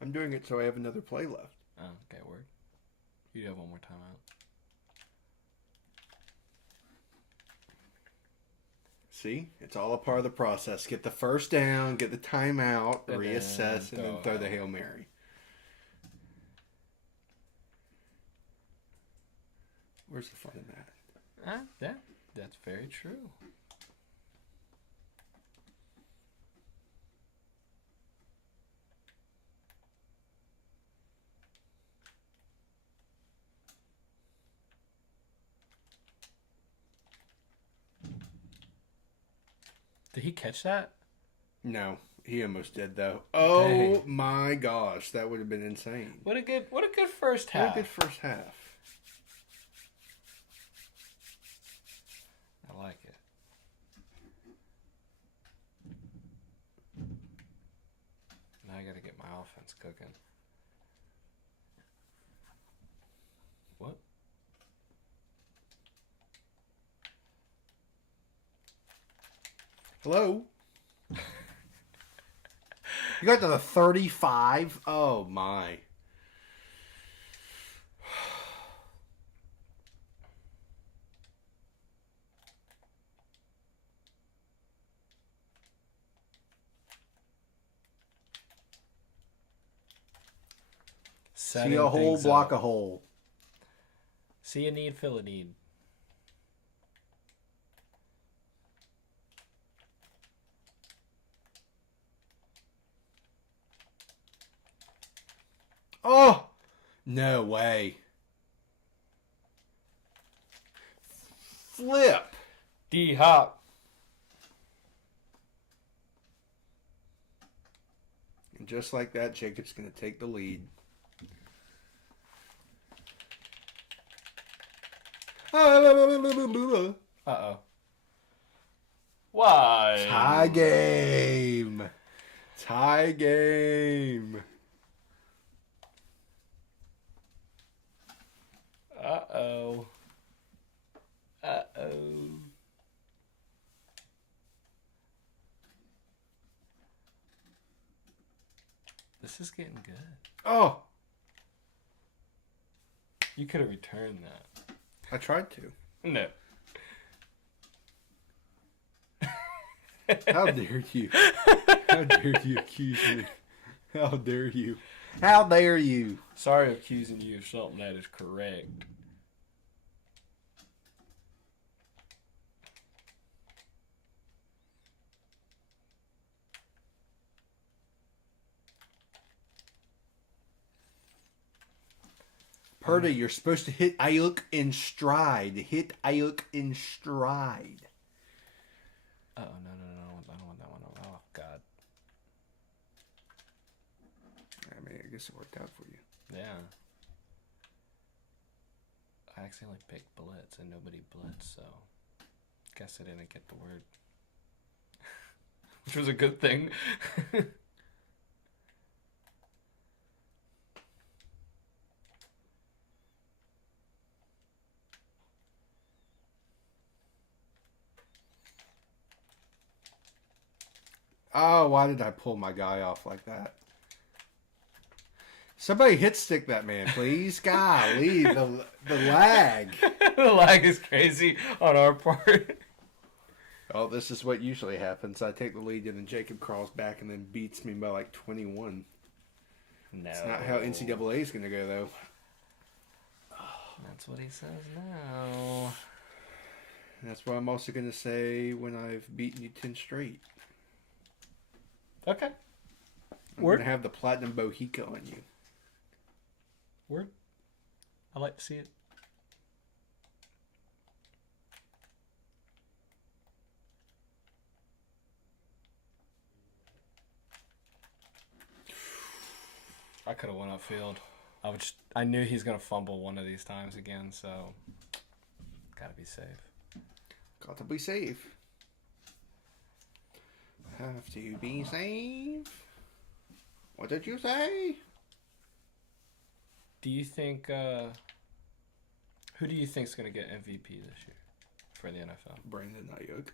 I'm doing it so I have another play left. Oh, okay, word. You have one more time out. See? It's all a part of the process. Get the first down, get the timeout, And reassess, and then then throw throw the out. Hail Mary. Where's the fun in that? Yeah, that's very true. Did he catch that? No, he almost did though. Oh Dang. my gosh, that would have been insane. What a good first half. What a good first half. I like it. Now I gotta get my offense cooking. What? Hello? You got to the 35? Oh my. See a hole, block a hole. See a need, fill a need. Oh! No way. Flip. D-Hop. And just like that, Jacob's going to take the lead. Uh-oh. Why? Tie game. Tie game. Uh-oh. Uh-oh. This is getting good. Oh! You could have returned that. I tried to. No. How dare you? How dare you accuse me? How dare you? How dare you? Sorry accusing you of something that is correct. Purdy, you're supposed to hit Ayuk in stride. Hit Ayuk in stride. Oh, no. I don't want that one. Oh, God. I mean, I guess it worked out for you. Yeah. I accidentally picked blitz and nobody blitzed, so guess I didn't get the word. Which was a good thing. Oh, why did I pull my guy off like that? Somebody hit stick that man, please. Golly, the lag. The lag is crazy on our part. Oh, this is what usually happens. I take the lead and then Jacob crawls back and then beats me by like 21. No. It's not how NCAA is going to go, though. That's what he says now. That's what I'm also going to say when I've beaten you 10 straight. Okay. I'm going to have the Platinum Bohica on you. Word. I like to see it. I could have went upfield. I knew he's gonna fumble one of these times again, so gotta be safe. Got to be safe. Have to be safe. What did you say? Do you think who do you think's gonna get MVP this year for the NFL? Brandon Ayuk.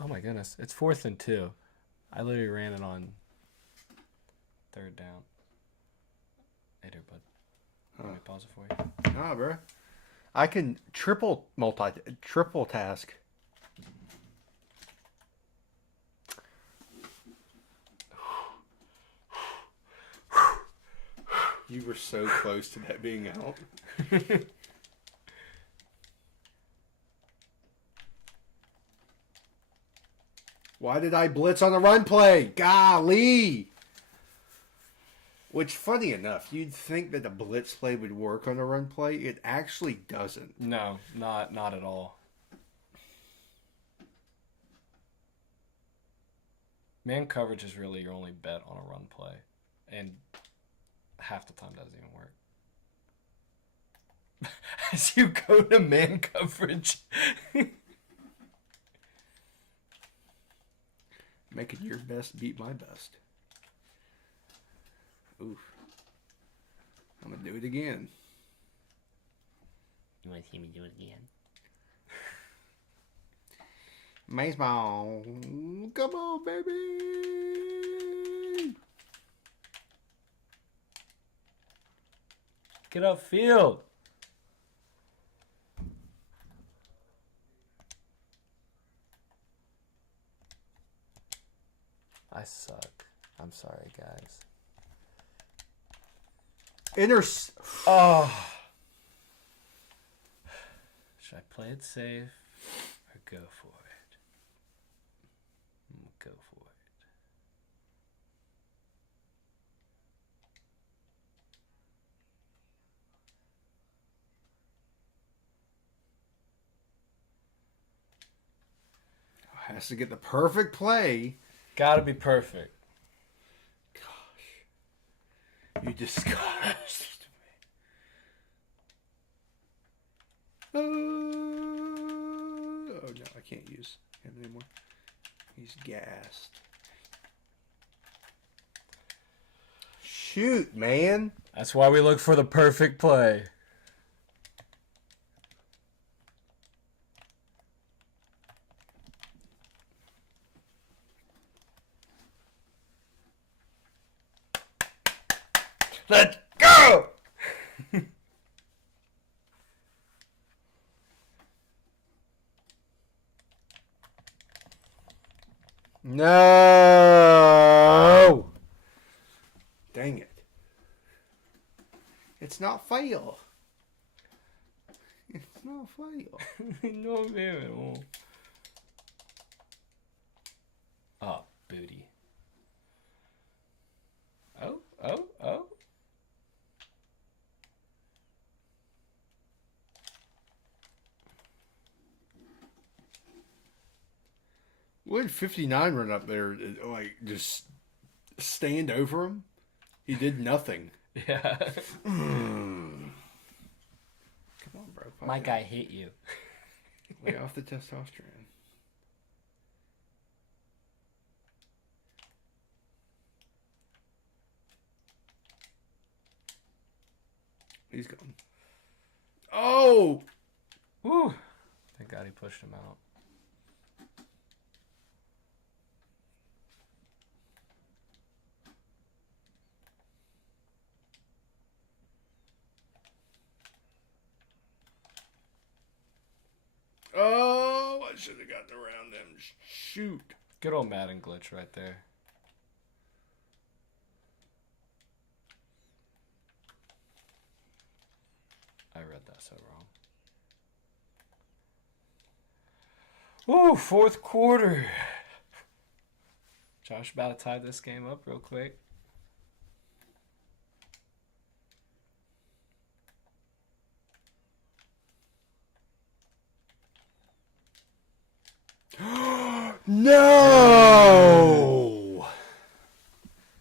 Oh my goodness, it's 4th and 2. I literally ran it on 3rd down. Hey there, bud. Let me pause it for you. Nah, bro. I can triple task. You were so close to that being out. Why did I blitz on a run play? Golly! Which, funny enough, you'd think that a blitz play would work on a run play. It actually doesn't. No, not at all. Man coverage is really your only bet on a run play. And half the time doesn't even work. As you go to man coverage. Making your best beat my best. Oof. I'm going to do it again. You want to see me do it again? Baseball. Come on, baby. Get upfield. I suck. I'm sorry, guys. Oh. Should I play it safe or go for it? Go for it. Has to get the perfect play. Gotta be perfect. Gosh. You disgust me. Oh, no, I can't use him anymore. He's gassed. Shoot, man. That's why we look for the perfect play. Let's go! No! Dang it. It's not fail. It's not fail. No, man. Oh, booty. Oh. What did 59 run up there, like, just stand over him? He did nothing. Yeah. Come on, bro. My guy hit you. Lay off the testosterone. He's gone. Oh! Woo! Thank God he pushed him out. Oh, I should have gotten around them. Shoot. Good old Madden glitch right there. I read that so wrong. Ooh, fourth quarter. Josh about to tie this game up real quick. No!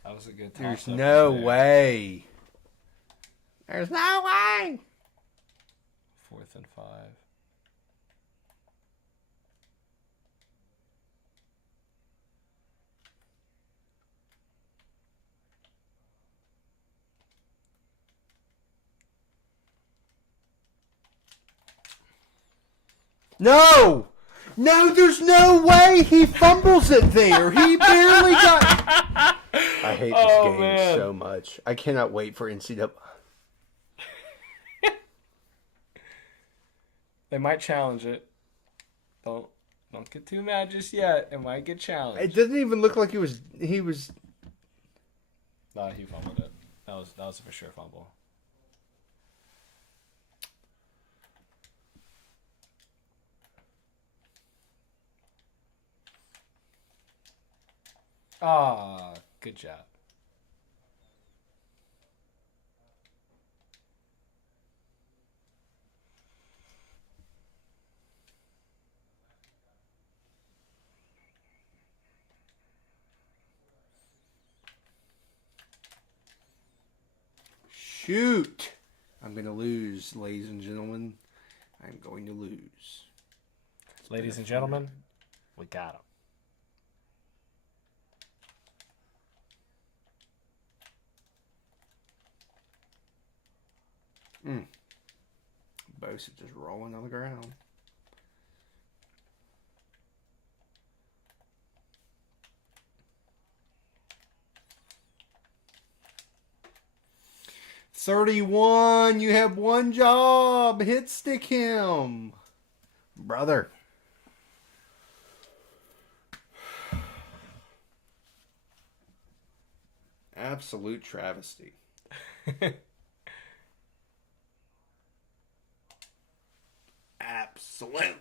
That was a good toss. There's no way. There's no way. 4th and 5. No! No, there's no way he fumbles it there. He barely got... I hate this game so much. I cannot wait for NCAA. They might challenge it. Don't get too mad just yet. It might get challenged. It doesn't even look like he was... Nah, he fumbled it. That was a for sure fumble. Ah, good job. Shoot! I'm going to lose, ladies and gentlemen. I'm going to lose. Ladies and gentlemen, we got him. Bosa just rolling on the ground. $31. You have one job. Hit stick him. Brother. Absolute travesty. Absolute.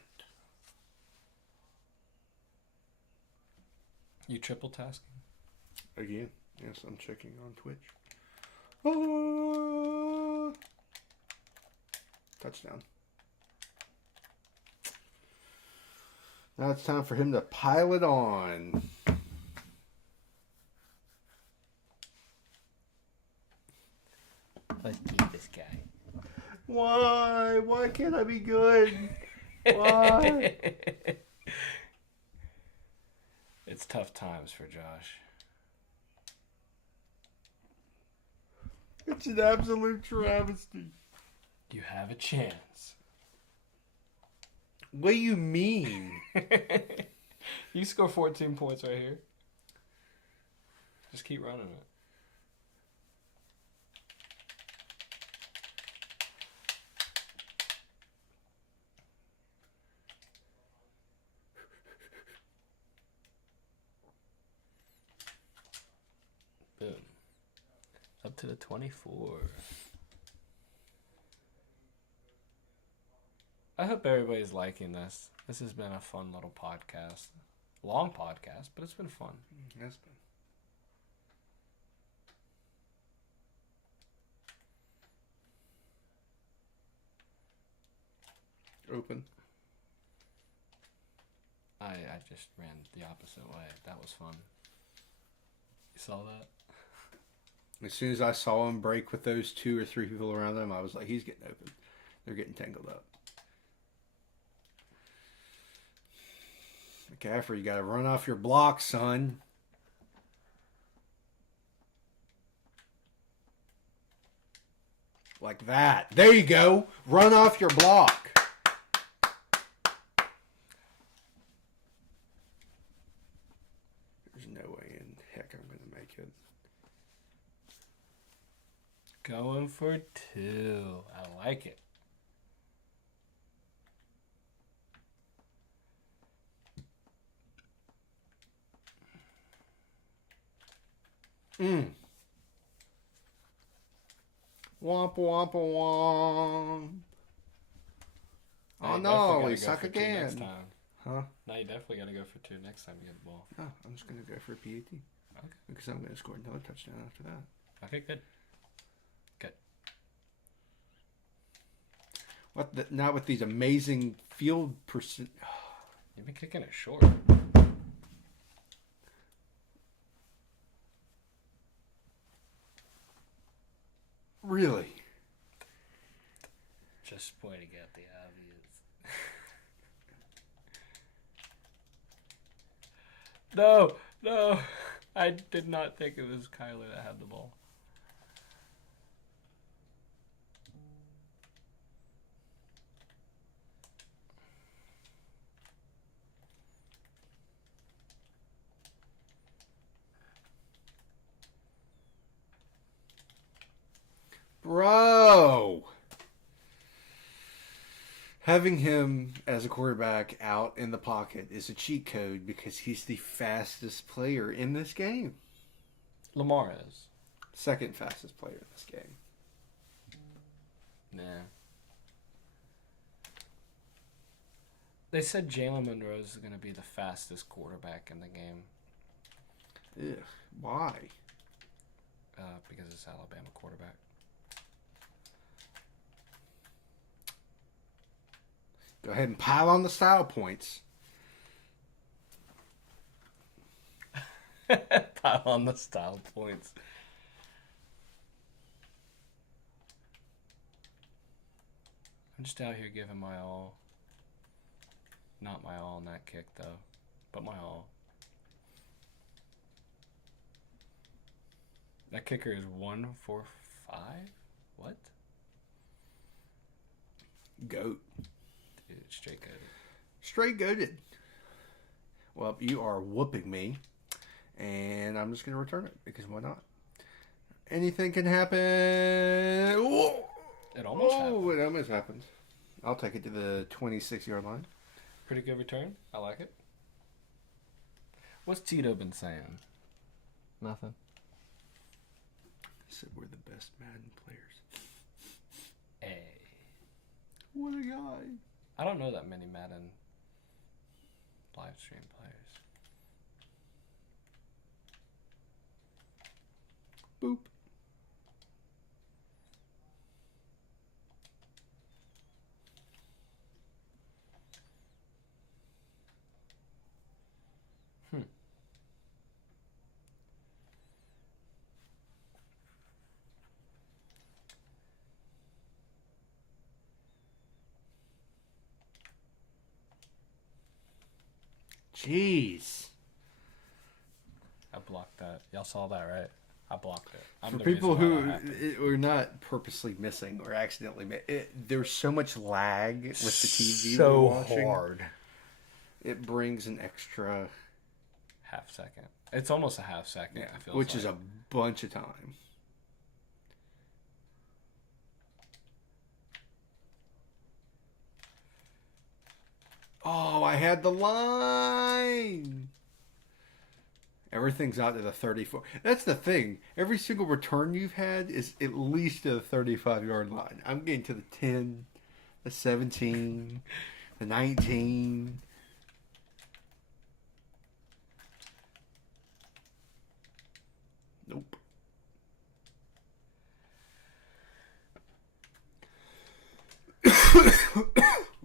You triple tasking? Again, yes, I'm checking on Twitch. Touchdown. Now it's time for him to pile it on. Let's keep this guy. Why? Why can't I be good? Why? It's tough times for Josh. It's an absolute travesty. You have a chance. What do you mean? You score 14 points right here. Just keep running it. Boom. Up to the 24. I hope everybody's liking this. This has been a fun little podcast. Long podcast, but it's been fun. Yes, been. Open. I just ran the opposite way. That was fun. You saw that? As soon as I saw him break with those 2 or 3 people around him, I was like, he's getting open. They're getting tangled up. McCaffrey, you got to run off your block, son. Like that. There you go. Run off your block. There's no way in heck I'm going to make it. Going for 2. I like it. Womp womp womp. Oh no, we suck again. Huh? Now you definitely got to go for 2 next time you get the ball. No, I'm just going to go for a PAT. Okay. Because I'm going to score another touchdown after that. Okay, good. Good. Not with these amazing field percent. You've been kicking it short. Really? Just pointing out the obvious. No. I did not think it was Kyler that had the ball. Bro! Having him as a quarterback out in the pocket is a cheat code because he's the fastest player in this game. Lamar is. Second fastest player in this game. Nah. They said Jalen Monroe is going to be the fastest quarterback in the game. Ugh. Why? Because it's Alabama quarterback. Go ahead and pile on the style points. Pile on the style points. I'm just out here giving my all. Not my all in that kick, though, but my all. That kicker is 1-for-5? What? Goat. Dude, straight goated. Straight goated. Well, you are whooping me, and I'm just going to return it, because why not? Anything can happen. Whoa! It almost happened. It almost happened. I'll take it to the 26-yard line. Pretty good return. I like it. What's Tito been saying? Nothing. He said we're the best Madden players. Hey. What a guy. I don't know that many Madden live stream players. Boop. Jeez. I blocked that. Y'all saw that, right? I blocked it. For people who are not purposely missing or accidentally there's so much lag with the TV we're watching. Hard. It brings an extra half second. It's almost a half second. Yeah, it feels which like. is a bunch of time. Oh, I had the line. Everything's out to the 34. That's the thing. Every single return you've had is at least to the 35-yard line. I'm getting to the 10, the 17, the 19. Nope.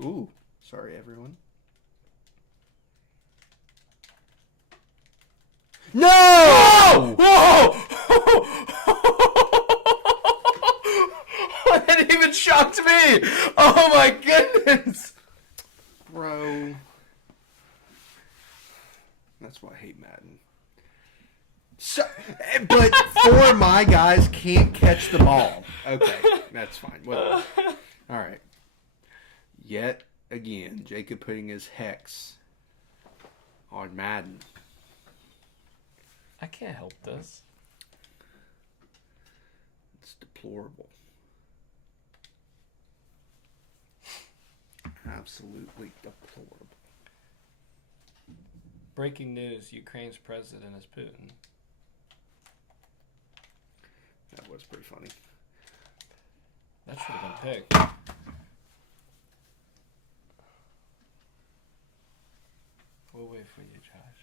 Ooh, sorry, everyone. No! Whoa! That even shocked me! Oh my goodness! Bro. That's why I hate Madden. So, but four of my guys can't catch the ball. Okay, that's fine. Whatever. All right. Yet again, Jacob putting his hex on Madden. I can't help this. It's deplorable. Absolutely deplorable. Breaking news, Ukraine's president is Putin. That was pretty funny. That should have been picked. for you, Josh.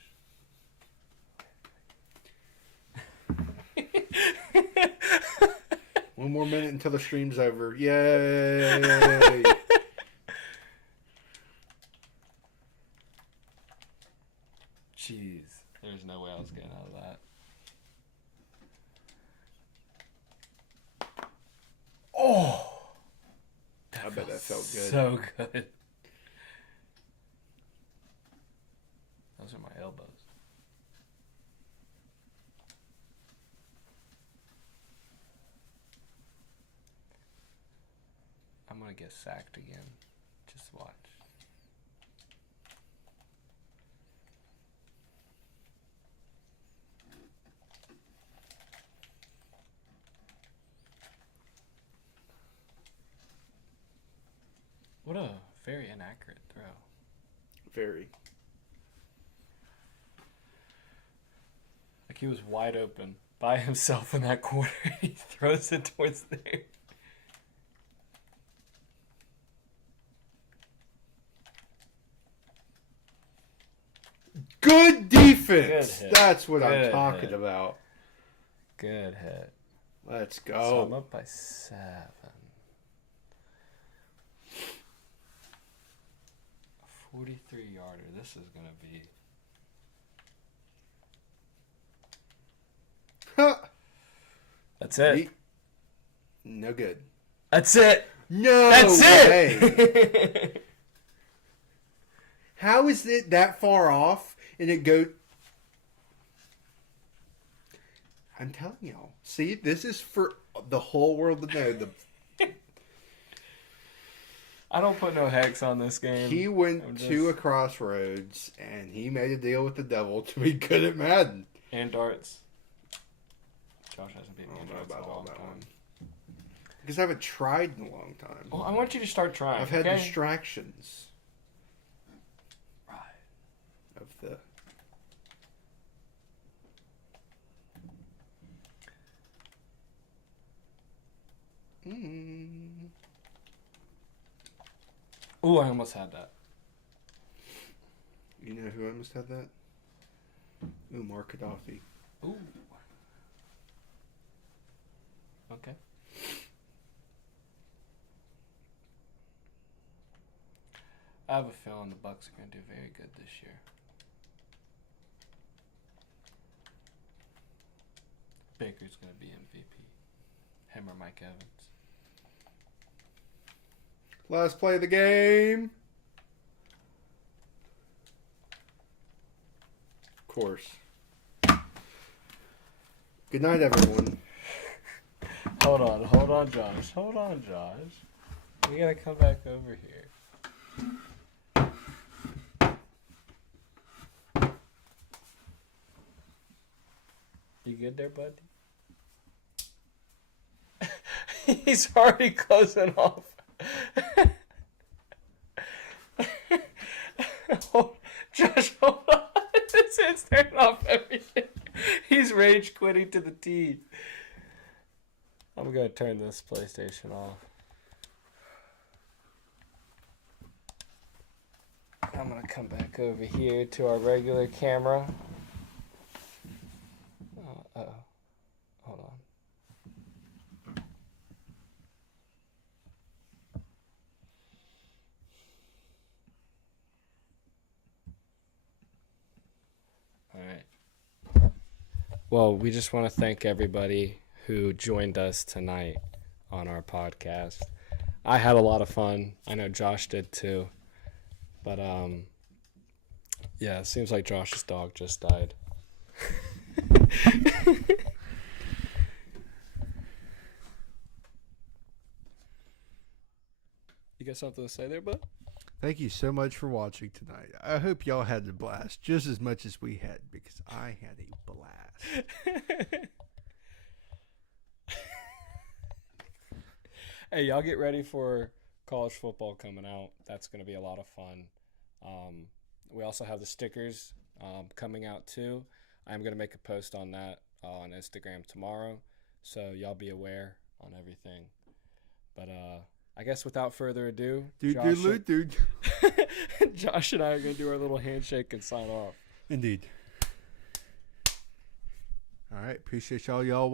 1 more minute until the stream's over. Yay! Jeez. There's no way I was getting out of that. Oh! I bet that felt good. So good. Those are my elbows. I'm going to get sacked again. Just watch. What a very inaccurate throw. Very. Like he was wide open by himself in that corner. He throws it towards there. Good defense. Good hit. That's what Good I'm talking hit. about. Good hit. Let's go. So I'm up by 7. A 43-yarder. This is going to be... That's it. No good. That's it. No That's way. it. How is it that far off and it go? I'm telling y'all. See, this is for the whole world to know. I don't put no hex on this game. He went to a crossroads and he made a deal with the devil to be good at Madden. And darts. Josh hasn't beat me in darts in a long time. Because I haven't tried in a long time. Well, I want you to start trying. I've had okay? distractions. Right. Of the... Ooh, I almost had that. You know who almost had that? Umar Gaddafi. Ooh. Okay. I have a feeling the Bucks are going to do very good this year. Baker's going to be MVP. Him or Mike Evans. Last play of the game. Of course. Good night, everyone. Hold on, Josh. Hold on, Josh. We gotta come back over here. You good there, buddy? He's already closing off. Josh, hold on. His hand's turning off everything. He's rage quitting to the T. I'm going to turn this PlayStation off. I'm going to come back over here to our regular camera. Uh-oh. Hold on. All right. Well, we just want to thank everybody who joined us tonight on our podcast. I had a lot of fun. I know Josh did too. But yeah, it seems like Josh's dog just died. You got something to say there, bud? Thank you so much for watching tonight. I hope y'all had a blast just as much as we had, because I had a blast. Hey, y'all get ready for college football coming out. That's going to be a lot of fun. We also have the stickers coming out too. I'm going to make a post on that on Instagram tomorrow, so y'all be aware on everything. But I guess without further ado, Dude. Josh and I are going to do our little handshake and sign off. Indeed. All right. Appreciate y'all watching.